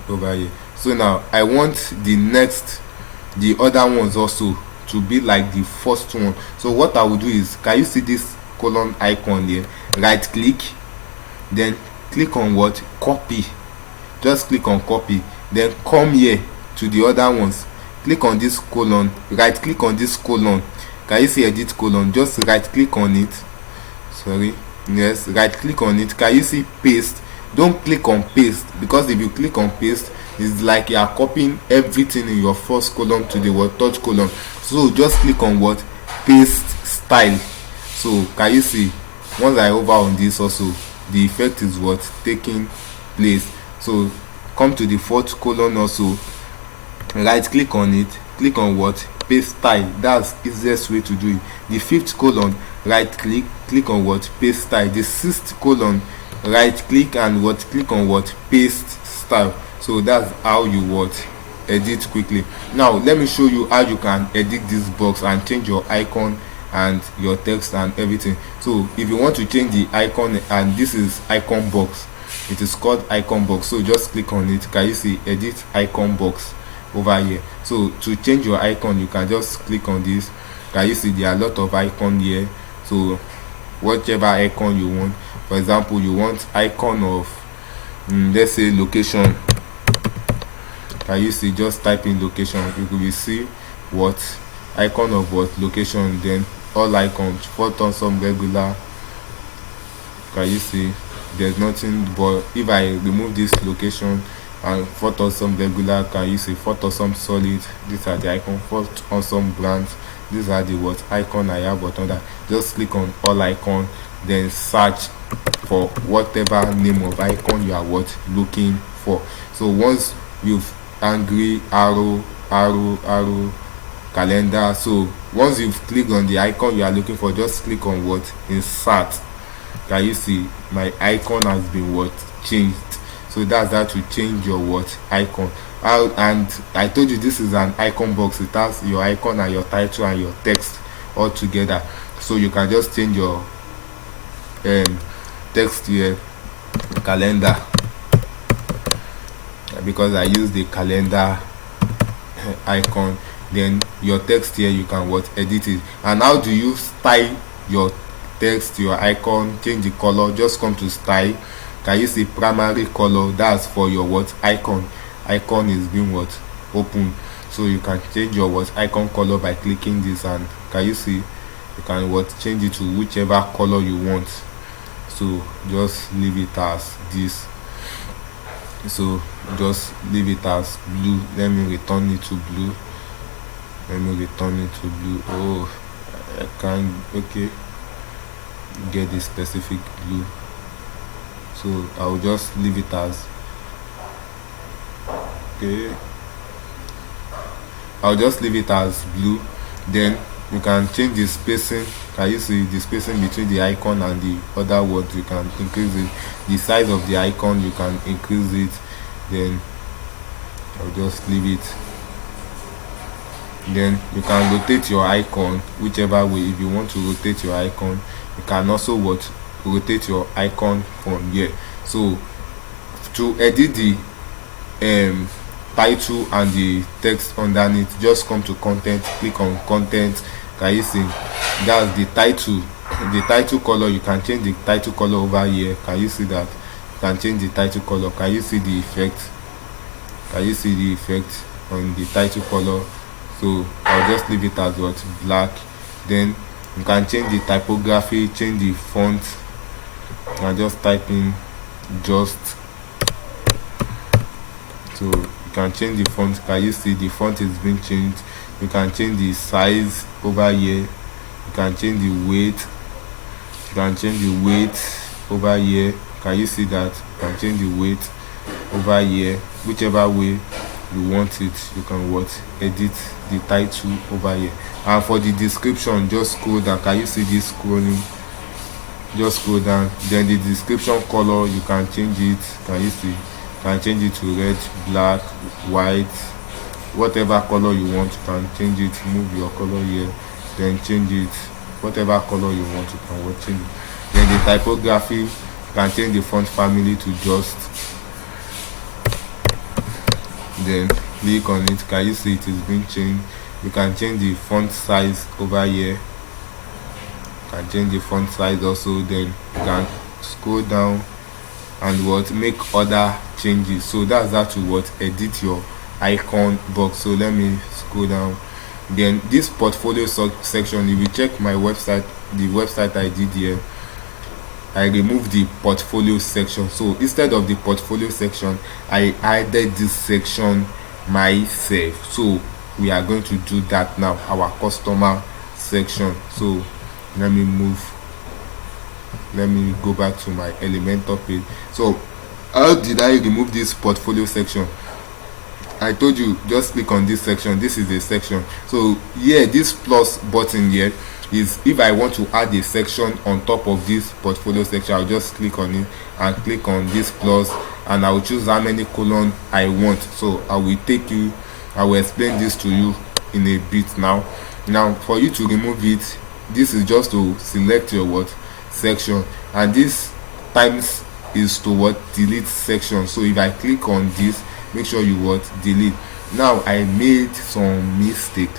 over here. So now I want the other ones also to be like the first one. So what I will do is, can you see this column icon here? Right click, then click on what copy. Just click on copy, then come here to the other ones, click on this column, right click on this column. Can you see edit column? Just right click on it. Sorry, yes, right click on it. Can you see paste? Don't click on paste, because if you click on paste, it's like you are copying everything in your first column to the what third column. So just click on what paste style. So can you see once I over on this also, the effect is what taking place. So come to the fourth column also, right click on it, click on what paste style. That's easiest way to do it. The fifth column, right click, click on what paste style. The sixth column, right click and what click on what paste style. So that's how you what edit quickly. Now let me show you how you can edit this box and change your icon and your text and everything. So if you want to change the icon, and this is icon box, it is called icon box. So just click on it. Can you see edit icon box over here? So to change your icon, you can just click on this. Can you see there are a lot of icon here? So whichever icon you want. For example, you want icon of let's say location. Can you see? Just type in location, you will see what icon of what location, then all icons, photon, some regular. Can you see there's nothing? But if I remove this location and fourth awesome regular, can you see fourth awesome solid. These are the icon. Fourth awesome brands, these are the what icon I have button. That just click on all icon, then search for whatever name of icon you are what looking for. So once you've angry arrow calendar, so once you've clicked on the icon you are looking for, just click on what insert. Can you see my icon has been what changed? So that's how to change your what icon. And I told you this is an icon box. It has your icon and your title and your text all together, so you can just change your text here, calendar, because I use the calendar icon. Then your text here, you can what edit it. And how do you style your text, your icon? Change the color, just come to style. Can you see primary color? That's for your what icon is being what open. So you can change your what icon color by clicking this, and can you see you can what change it to whichever color you want. So just leave it as this. So just leave it as blue. Let me return it to blue. Oh, I can't. Okay, get this specific blue. So I'll just leave it as okay. I'll just leave it as blue. Then you can change the spacing. Can you see the spacing between the icon and the other words? You can increase it. The size of the icon, you can increase it. Then I'll just leave it. Then you can rotate your icon whichever way. If you want to rotate your icon, you can also what rotate your icon from here. So to edit the title and the text underneath, just come to content, click on content. Can you see that's the title? The title color, you can change the title color over here. Can you see that? You can change the title color. Can you see the effect? Can you see the effect on the title color? So I'll just leave it as what black. Then you can change the typography, change the font. And just type in just. So you can change the font. Can you see the font is being changed? You can change the size over here. You can change the weight. You can change the weight over here. Can you see that? You can change the weight over here. Whichever way you want it, you can what edit the title over here. And for the description, just scroll down. Can you see this scrolling? Just scroll down. Then the description color, you can change it. Can you see? You can change it to red, black, white, whatever color you want. You can change it. Move your color here, then change it whatever color you want. You can watch it. Then the typography, you can change the font family to just. Then click on it. Can you see it is being changed? You can change the font size over here. You can change the font size also. Then you can scroll down and what make other changes. So that's how to what edit your icon box. So let me scroll down. Then this portfolio section, if you check my website, the website I did here, I removed the portfolio section. So instead of the portfolio section, I added this section myself. So we are going to do that now, our customer section. So let me go back to my Elementor page. So how did I remove this portfolio section? I told you, just click on this section. This is a section. So here, this plus button here is if I want to add a section on top of this portfolio section. I'll just click on it and click on this plus, and I'll choose how many column I want. So I will explain this to you in a bit. Now for you to remove it, this is just to select your what section, and this times is to what delete section. So if I click on this, make sure you what delete. Now I made some mistake.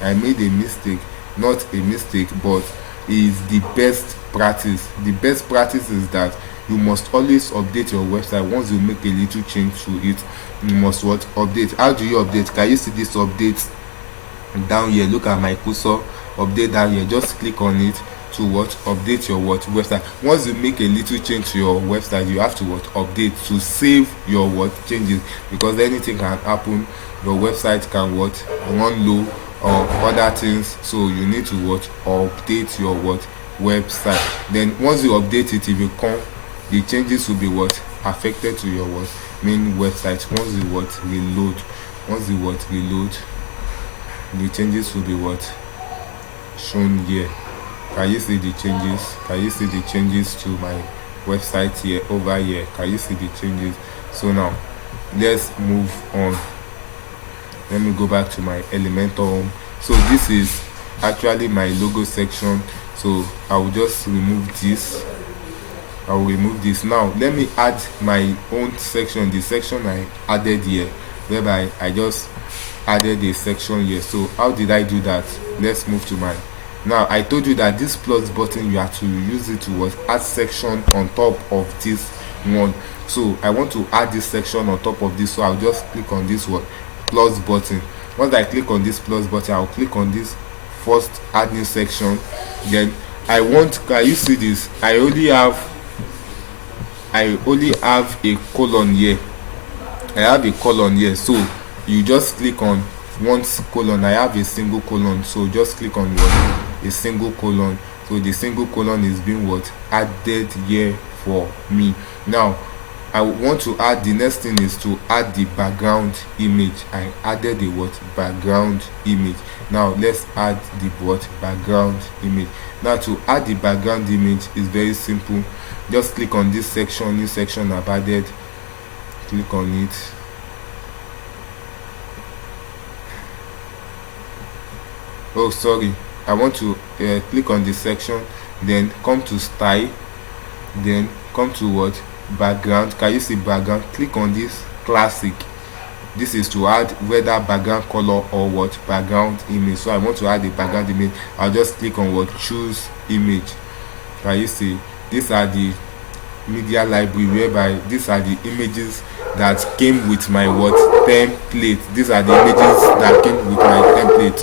I made a mistake, not a mistake, but is the best practice. The best practice is that you must always update your website. Once you make a little change to it, you must what update. How do you update? Can you see this update down here? Look at my cursor, update down here. Just click on it to what update your what website. Once you make a little change to your website, you have to what update to save your what changes, because anything can happen. Your website can what run low or other things, so you need to what update your what website. Then once you update it, if you come, the changes will be what affected to your what main website. Once you what reload, the changes will be what shown here. Can you see the changes? Can you see the changes to my website here over here? Can you see the changes? So now let's move on. Let me go back to my Elementor home. So this is actually my logo section, so I will just remove this. I will remove this. Now let me add my own section, the section I added here, whereby I just added a section here. So how did I do that? Let's move to my, now I told you that this plus button, you have to use it to what add section on top of this one. So I want to add this section on top of this, so I'll just click on this what plus button. Once I click on this plus button, I'll click on this first add new section. Then I want, can you see this? I only have a colon here. I have a colon here, so you just click on one colon. I have a single colon, so just click on what a single colon. So the single colon is being what added here for me. Now I want to add, the next thing is to add the background image. I added the what background image. Now let's add the what background image. Now to add the background image is very simple. Just click on this section, new section I've added, click on it. Oh sorry, I want to click on this section, then come to style, then come to what background. Can you see background? Click on this classic. This is to add whether background color or what background image. So I want to add the background image. I'll just click on what choose image. Can you see these are the media library, whereby these are the images that came with my what template. These are the images that came with my template.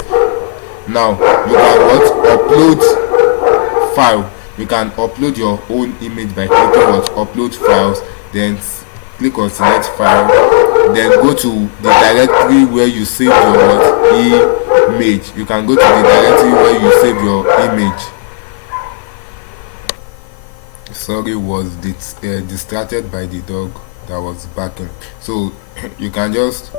Now you can what upload file. You can upload your own image by clicking on upload files, then click on select file, then go to the directory where you save your what image. You can go to the directory where you save your image. Sorry, was distracted by the dog that was barking. So you can just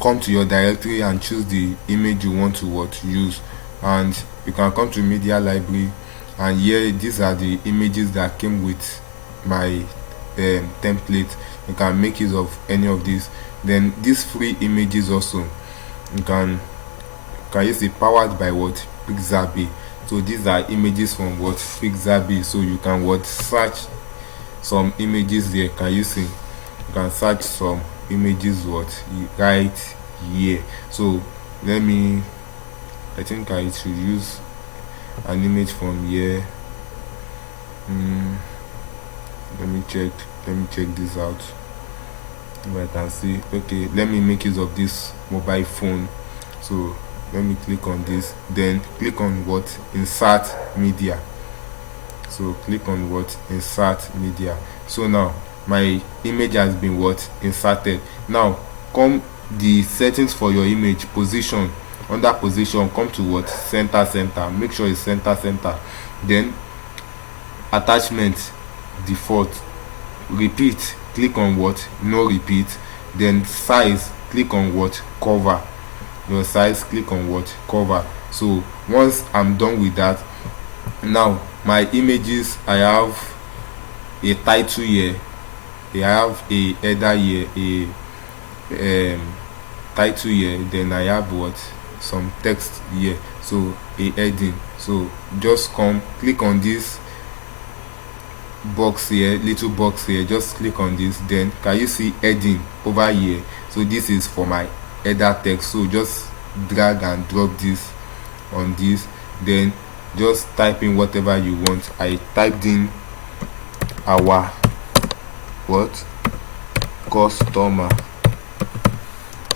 come to your directory and choose the image you want to what use, and you can come to media library, and here these are the images that came with my template. You can make use of any of these. Then these free images also, you can use it, powered by what Pixabay. So these are images from what Pixabay. So you can what search some images there. Can you see? You can search some images what right here. So let me, I think I should use an image from here. Let me check this out if I can see. Okay, let me make use of this mobile phone. So let me click on this, then click on what insert media. So click on what insert media. So now my image has been what inserted. Now come the settings for your image, position. Under position, come to what center, make sure it's center. Then attachment default, repeat, click on what no repeat. Then size, click on what cover. Your size, click on what cover. So once I'm done with that, now my images, I have a title here, I have a header here, a title here, then I have what some text here, so a heading. So just come click on this box here, little box here, just click on this. Then can you see heading over here? So this is for my header text. So just drag and drop this on this, then just type in whatever you want. I typed in our what customer.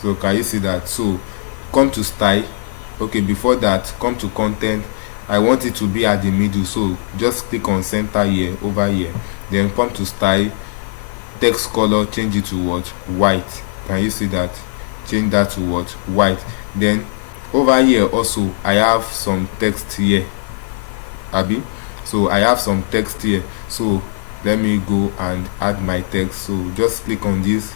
So can you see that? So come to style, okay, before that, come to content. I want it to be at the middle, so just click on center here, over here, then come to style, text color, change it to what? White. Can you see that? Change that to what? White. Then over here also I have some text here, Abby. So I have some text here, so let me go and add my text. So just click on this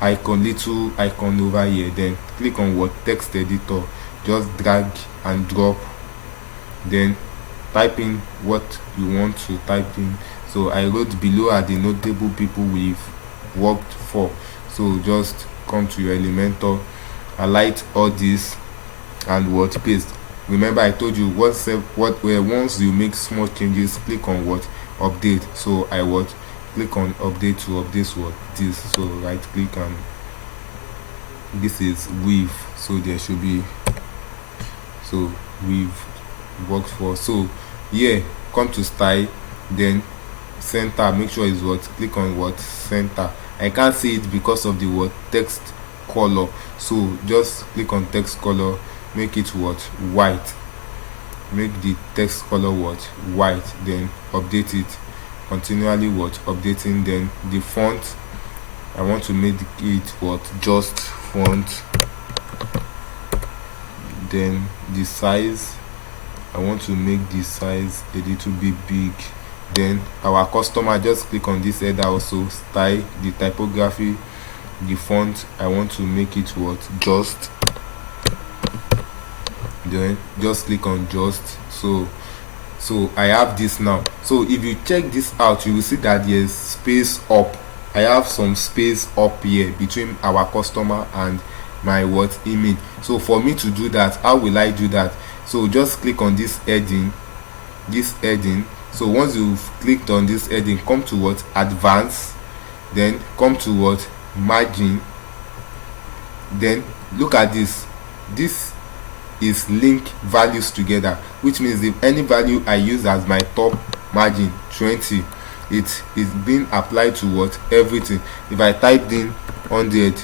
icon, little icon over here, then click on what? Text editor. Just drag and drop, then type in what you want to type in. So I wrote below are the notable people we've worked for. So just come to your Elementor, highlight all this and what? Paste. Remember I told you once you make small changes, click on what? Update. So I what? Click on update to update what? This. So right click, and this is weave, so there should be, so we've worked for. So here, come to style, then center, make sure it's what? Click on what? Center. I can't see it because of the what? Text color, so just click on text color, make it what? White. Make the text color what? White. Then update it, continually what? Updating. Then the font, I want to make it what? Just font. Then the size, I want to make the size a little bit big. Then our customer, just click on this header also, style, the typography, the font, I want to make it what? Just. Then just click on just. So I have this now. So if you check this out, you will see that there's space up. I have some space up here between our customer and my what? Image. So for me to do that, how will I do that? So just click on this heading, so once you've clicked on this heading, come to what? Advanced, then come to what? Margin. Then look at this is link values together, which means if any value I use as my top margin 20, it is being applied to what? Everything. If I typed in 100,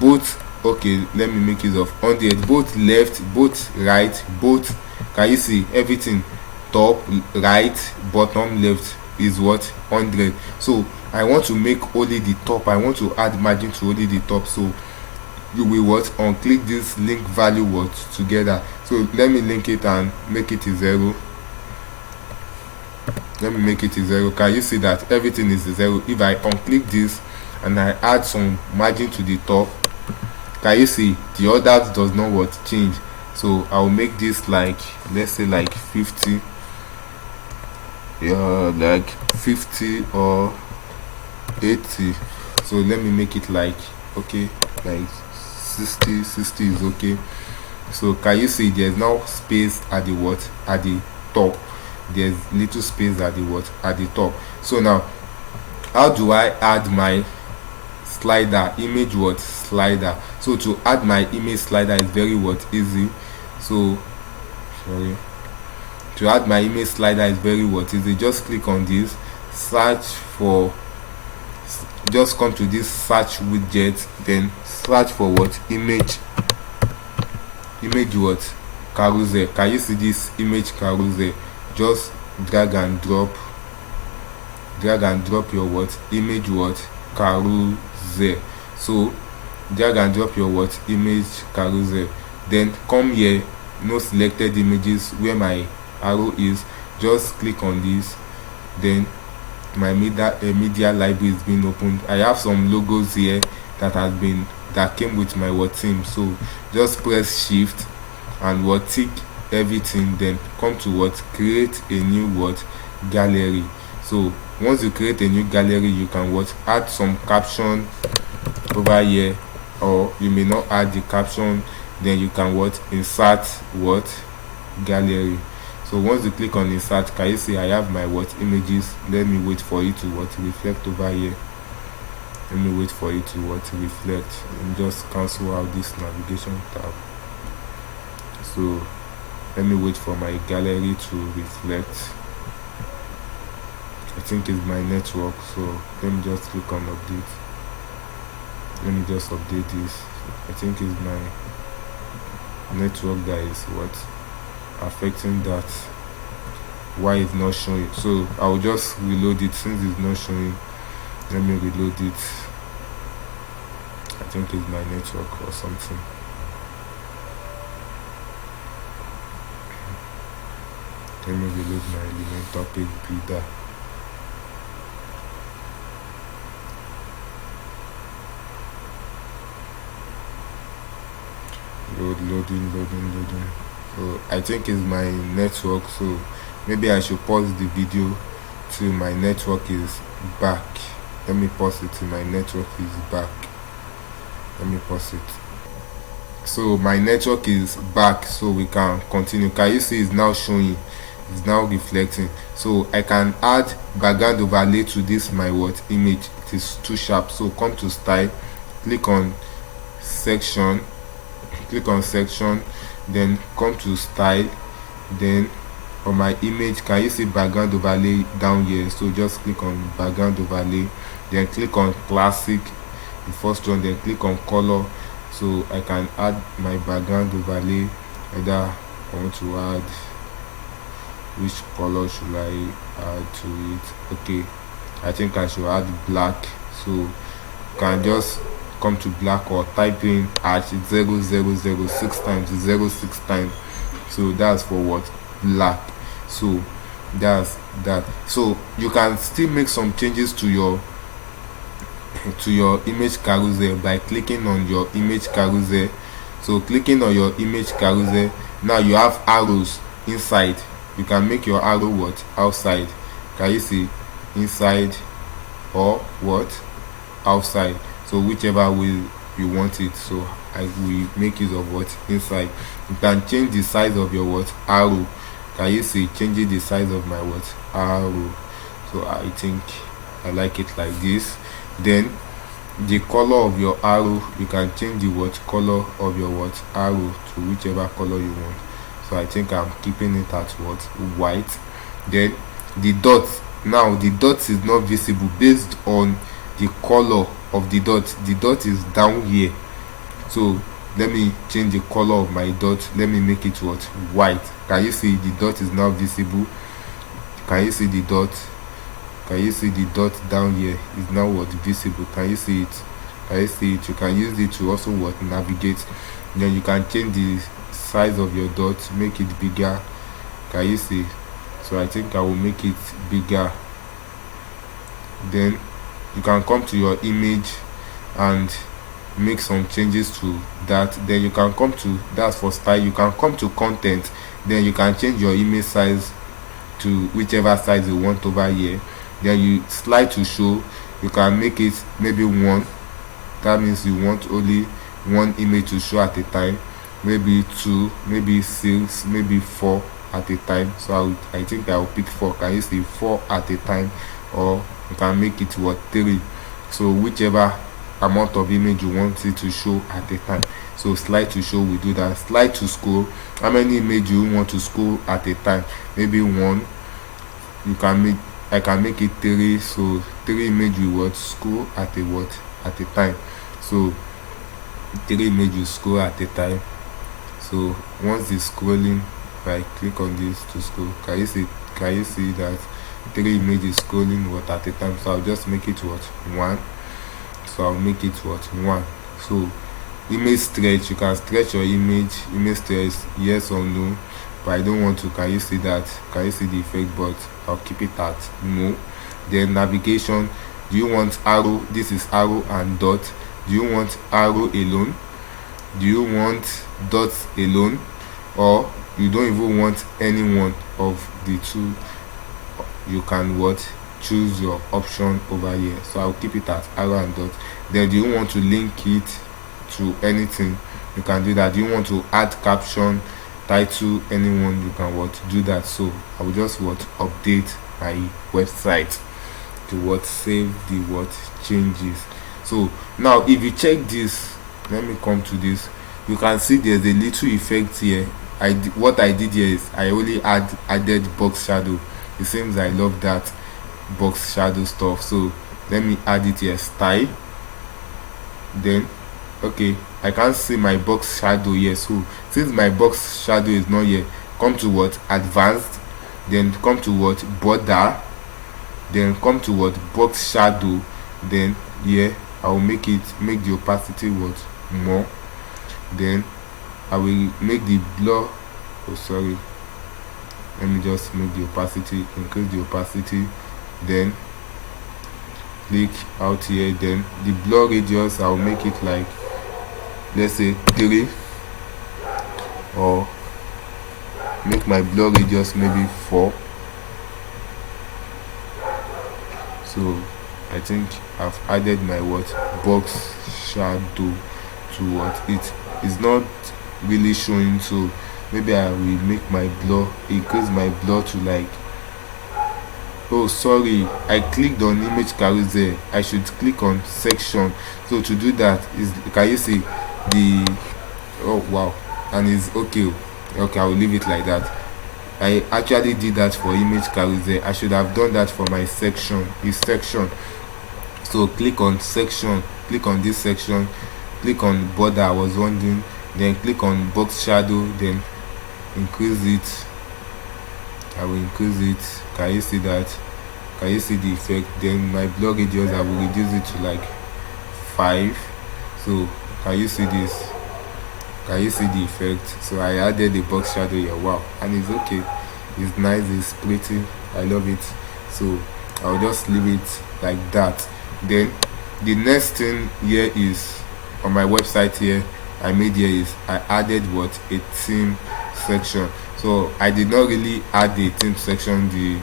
both, okay, let me make use of 100, both left, both right, both, can you see everything? Top, right, bottom, left is what? 100. So I want to make only the top, I want to add margin to only the top. So you will what? Unclick this link value what? Together. So let me link it and make it a 0. Let me make it a 0. Can you see that everything is a 0? If I unclick this and I add some margin to the top, can you see the others does not what? Change. So I'll make this like, let's say like 50, like 50 or 80. So let me make it like, okay, like 60 is okay. So can you see there's now space at the what? At the top. There's little space at the what? At the top. So now how do I add my slider? Image what? Slider. So to add my image slider is very what? Easy. So sorry, to add my image slider is very what? Easy. Just click on this, search for, just come to this search widget, then search for what? Image what? Carousel. Can you see this image carousel? Just drag and drop your what? Image what? Carousel. So drag and drop your what? Image carousel. Then come here, no selected images, where my arrow is, just click on this. Then my media library is being opened. I have some logos here that came with my what? Theme. So just press shift and what? Tick everything, then come to what? Create a new what? Gallery. So once you create a new gallery, you can what? Add some caption over here, or you may not add the caption. Then you can what? Insert what? Gallery. So once you click on insert, can you see I have my what? Images. Let me wait for it to what? Reflect over here. Let me wait for it to what? Reflect, and just cancel out this navigation tab. So let me wait for my gallery to reflect. I think it's my network, so let me just click on update. Let me just update this. I think it's my network that is what affecting that, why it's not showing. So I'll just reload it. Since it's not showing, let me reload it. I think it's my network or something. Let me reload my Elementor page builder. Loading. So I think it's my network, so maybe I should pause the video till my network is back. Let me pause it till my network is back. Let me pause it. So my network is back, so we can continue. Can you see it's now showing, it's now reflecting? So I can add background overlay to this my image. It is too sharp. So come to style, click on section, then come to style, then on my image, can you see background overlay down here? So just click on background overlay, then click on classic, the first one, then click on color. So I can add my background overlay. Either I want to add, which color should I add to it? Okay, I think I should add black. So you can just come to black or type in at 0006 times, 06 times. So that's for what? Black. So that's that. So you can still make some changes to your image carousel by clicking on your image carousel. So clicking on your image carousel, now you have arrows inside. You can make your arrow what? Outside. Can you see? Inside or what? Outside. So whichever way you want it. So I will make use of what? Inside. You can change the size of your what? Arrow. Can you see? Changing the size of my what? Arrow. So I think I like it like this. Then the color of your arrow, you can change the what? Color of your what? Arrow to whichever color you want. So I think I'm keeping it at what? White. Then the dots. Now the dot is not visible based on the color of the dot. The dot is down here. So let me change the color of my dot. Let me make it what? White. Can you see the dot is now visible? Can you see the dot? Can you see the dot down here is now what? Visible. Can you see it? Can you see it? You can use it to also what? Navigate. Then you can change the size of your dot, make it bigger. Can you see? So I think I will make it bigger. Then you can come to your image and make some changes to that. Then you can come to, that's for style, you can come to content. Then you can change your image size to whichever size you want over here. Then you slide to show. You can make it maybe 1. That means you want only 1 image to show at a time. Maybe 2, maybe 6, maybe 4 at a time. So I think I will pick 4. Can you see? 4 at a time. Or you can make it what? 3. So whichever amount of image you want it to show at a time. So slide to show will do that. Slide to scroll. How many image you want to scroll at a time? Maybe 1. You can make, I can make it 3. So 3 image you want scroll at a what? At a time. So 3 image you scroll at a time. So once it's scrolling, if I click on this to scroll, can you see that 3 images scrolling what at a time? So I'll just make it what? 1. So I'll make it what? 1. So image stretch, you can stretch your image stretch, yes or no, but I don't want to. Can you see that? Can you see the effect? But I'll keep it at no. Then navigation, do you want arrow? This is arrow and dot. Do you want arrow alone? Do you want dots alone? Or you don't even want any one of the two? You can what? Choose your option over here. So I'll keep it at arrow and dot. Then do you want to link it to anything? You can do that. Do you want to add caption, title, anyone? You can what? Do that. So I will just what? Update my website to what? Save the what? Changes. So now if you check this, let me come to this, you can see there's a little effect here. What I did here is I only added box shadow. It seems I love that box shadow stuff. So let me add it here, style. Then okay, I can't see my box shadow here. So since my box shadow is not here, come to what, advanced, then come to what, border, then come to what, box shadow. Then here I will make the opacity what, more. Then I will make the blur, oh sorry, let me just make the opacity, increase the opacity, then click out here. Then the blur radius, I'll make it like, let's say 3, or make my blur radius maybe 4. So I think I've added my what, box shadow to what, it is not really showing. So maybe I will make my blur, increase my blur to like, oh sorry, I clicked on image carousel, I should click on section. So to do that is, can you see the, oh wow, and it's okay, I will leave it like that. I actually did that for image carousel. I should have done that for my section. Is section. So click on section, click on this section, click on border, I was wondering, then click on box shadow, then increase it. I will increase it. Can you see that? Can you see the effect? Then my blur radius, I will reduce it to like 5. So can you see this? Can you see the effect? So I added the box shadow here. Wow, and it's okay, it's nice, it's pretty, I love it. So I'll just leave it like that. Then the next thing here is, on my website here, I made here is, I added what, a theme section. So I did not really add a theme section. The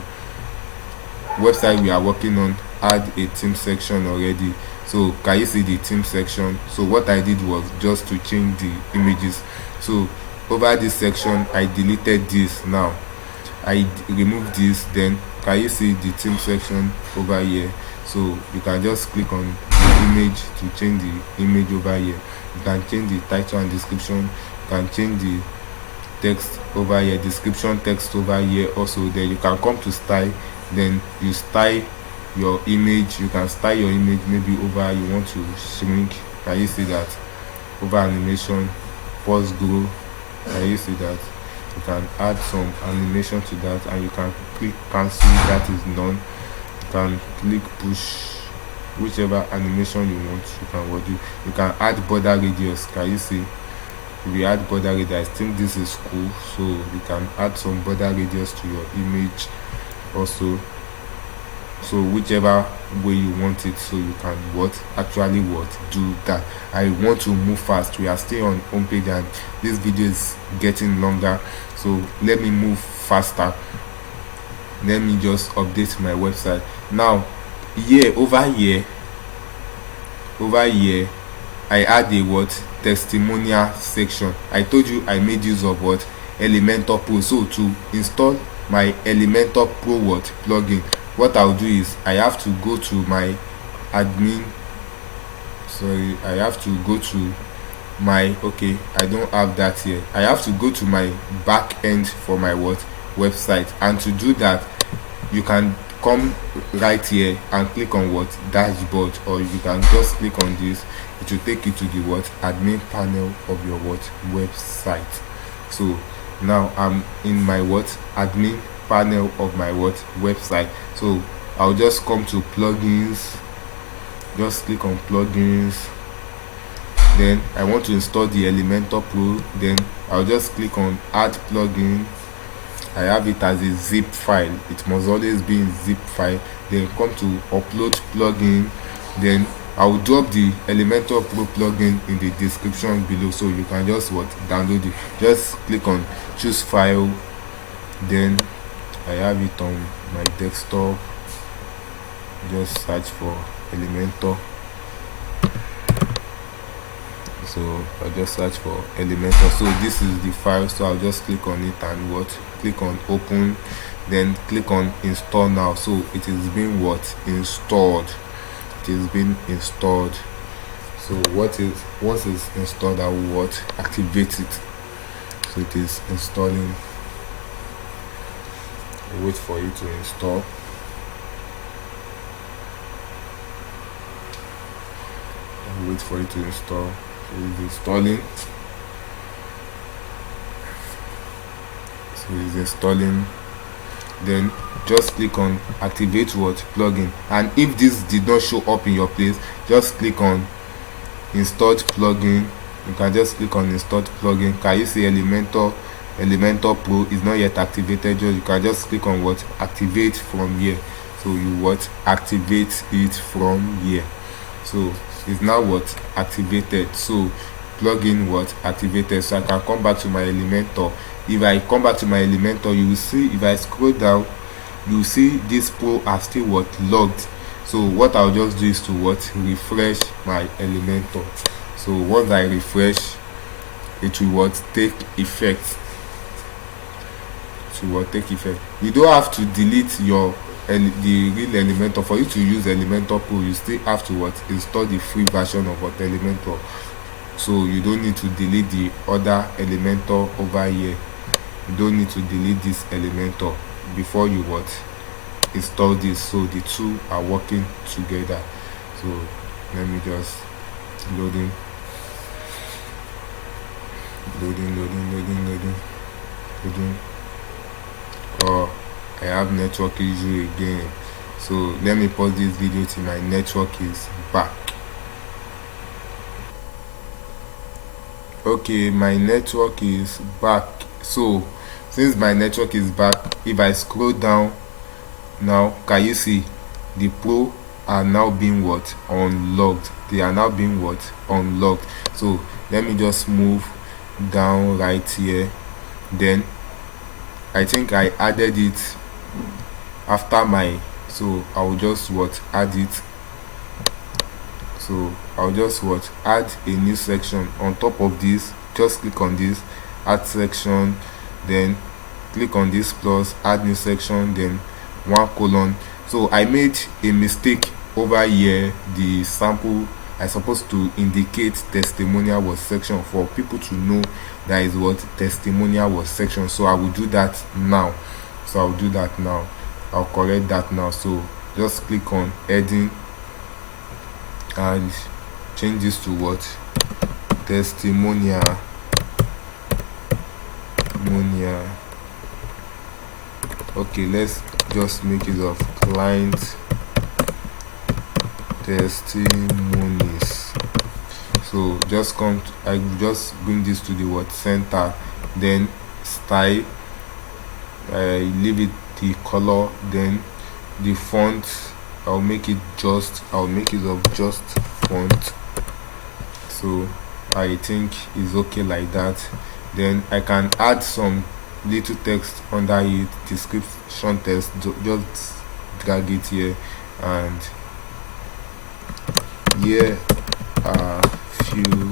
website we are working on add a theme section already. So can you see the theme section? So what I did was just to change the images. So over this section I deleted this. Now I removed this. Then can you see the theme section over here? So you can just click on the image to change the image over here. You can change the title and description. You can change the text over here, description text over here also. Then you can come to style, then you style your image. You can style your image, maybe over, you want to shrink, can you see that? Over animation, pause, grow, can you see that? You can add some animation to that, and you can click cancel, that is none. You can click push, whichever animation you want. You can what do, you can add border radius. Can you see? If you add border radius, I think this is cool. So you can add some border radius to your image also. So whichever way you want it, so you can what, actually what, do that. I want to move fast, we are still on home page and this video is getting longer, so let me move faster. Let me just update my website now. Here, over here I add a what, testimonial section. I told you I made use of what, Elementor Pro. So to install my Elementor Pro what, plugin, what I'll do is, I have to go to my admin, sorry, I have to go to my, okay, I don't have that here. I have to go to my back end for my what, website. And to do that, you can come right here and click on what, dashboard, or you can just click on this. It will take you to the what, admin panel of your what, website. So now I'm in my what, admin panel of my what, website. So I'll just come to plugins, just click on plugins. Then I want to install the Elementor Pro. Then I'll just click on add plugin. I have it as a zip file. It must always be in zip file. Then come to upload plugin. Then I will drop the Elementor Pro plugin in the description below, so you can just what, download it. Just click on choose file. Then I have it on my desktop. Just search for Elementor. So I'll just search for Elementor. So this is the file, so I'll just click on it and what, click on open, then click on install now. So it is being what, installed. It is being installed. So what is, once it's installed, I will what, activate it. So it is installing. I'll wait for it to install. I'll wait for it to install. It's installing. So it's installing. Then just click on activate what plugin, and if this did not show up in your place, just click on installed plugin. You can just click on installed plugin. Can you see Elementor Pro is not yet activated? You can just click on what activate from here. So you what activate it from here. So it's now what activated. So plugin what activated. So I can come back to my Elementor. If I come back to my Elementor, you will see, if I scroll down, you will see this Pro are still what logged. So what I'll just do is to what refresh my Elementor. So once I refresh, it will what take effect. To what take effect. You don't have to delete the real Elementor. For you to use Elementor Pro, you still have to what install the free version of what Elementor. So you don't need to delete the other Elementor over here. You don't need to delete this Elementor before you what install this. So the two are working together. So let me just loading. Oh, I have network issue again. So let me pause this video till my network is back. Okay, my network is back. So since my network is back, if I scroll down now, can you see the Pro are now being what unlocked? They are now being what unlocked. So let me just move down right here. Then I think I added it after my, so I'll just what add it. So I'll just what add a new section on top of this. Just click on this, add section, then click on this plus, add new section, then 1:. So I made a mistake over here. The sample I supposed to indicate testimonial was section for people to know that is what testimonial was section. So I will do that now. I'll correct that now. So just click on heading and change this to what testimonial. Okay, let's just make it of client testimonies. So just I will just bring this to the word center, then style, I leave it the color, then the font I'll make it of just font. So I think it's okay like that. Then I can add some little text under it, description text. Just drag it here, and here are few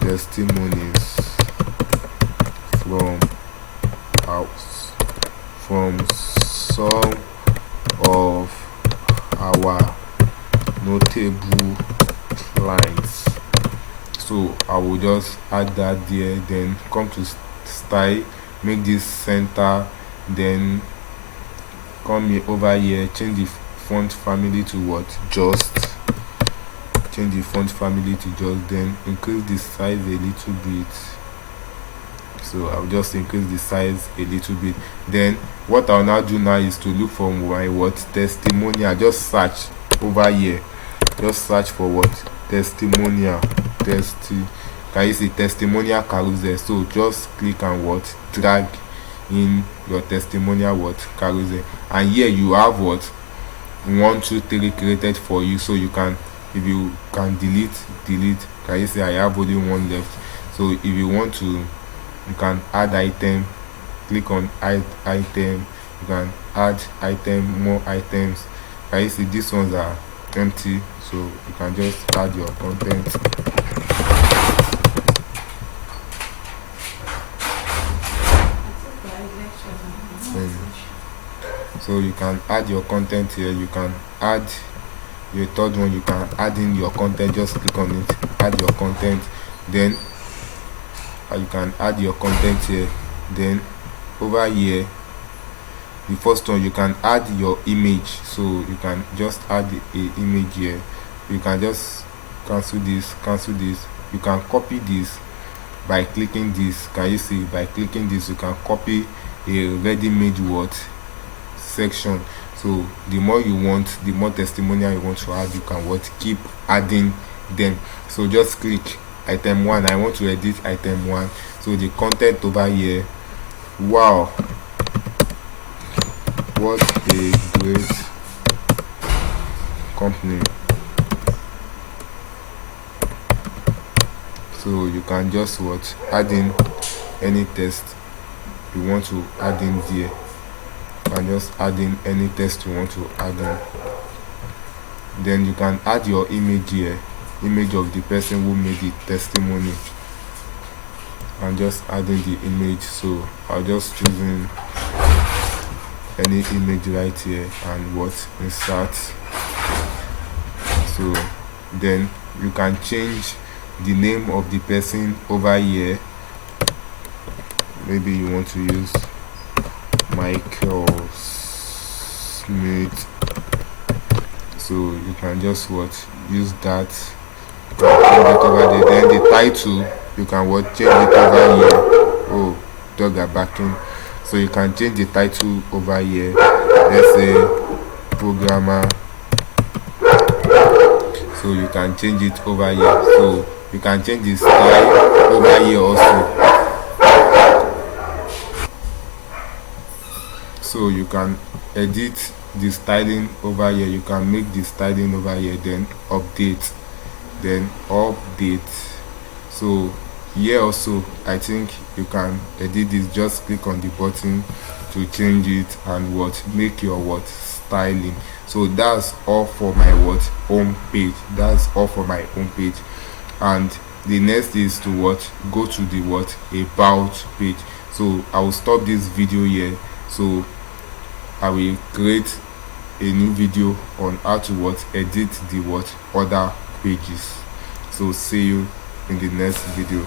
testimonies from some of our notable clients. So I will just add that there, then come to style, make this center, then come here over here, change the font family to what just, then increase the size a little bit. So I'll just increase the size a little bit. Then what I'll now do now is to look for my what testimonial. Just search over here, just search for what testimonial. Can you see testimonial carousel? So just click and what drag in your testimonial what carousel, and here you have what 1 2 3 created for you. So you can, if you can delete. Can you see I have only one left? So if you want to, you can add item, click on add item. You can add item, more items. Can you see these ones are empty? So you can just add your content. So you can add your content here. You can add your third one. You can add in your content. Just click on it, add your content. Then you can add your content here. Then over here, the first one, you can add your image. So you can just add a image here. You can just cancel this, you can copy this by clicking this. Can you see? By clicking this, you can copy a ready-made section. So the more you want, the more testimonial you want to add, you can keep adding them. So just click item 1. I want to edit item 1. So the content over here, wow, what a great company. So you can just add in any text you want to add in there. You can just add in any text you want to add in. Then you can add your image here, image of the person who made the testimony, and just add in the image. So I'll just choosing any image right here and insert. So then you can change the name of the person over here. Maybe you want to use Michael Smith. So you can just use that. You can change it over there. Then the title, you can change it over here. Oh, dog are backing. So you can change the title over here. Let's say programmer. So you can change it over here. So you can change the style over here also. So you can edit the styling over here. You can make the styling over here, then update. So here also, I think you can edit this. Just click on the button to change it and make your styling. So that's all for my home page. That's all for my home page. And the next is to go to the about page. So I will stop this video here. So I will create a new video on how to edit the other pages. So see you in the next video.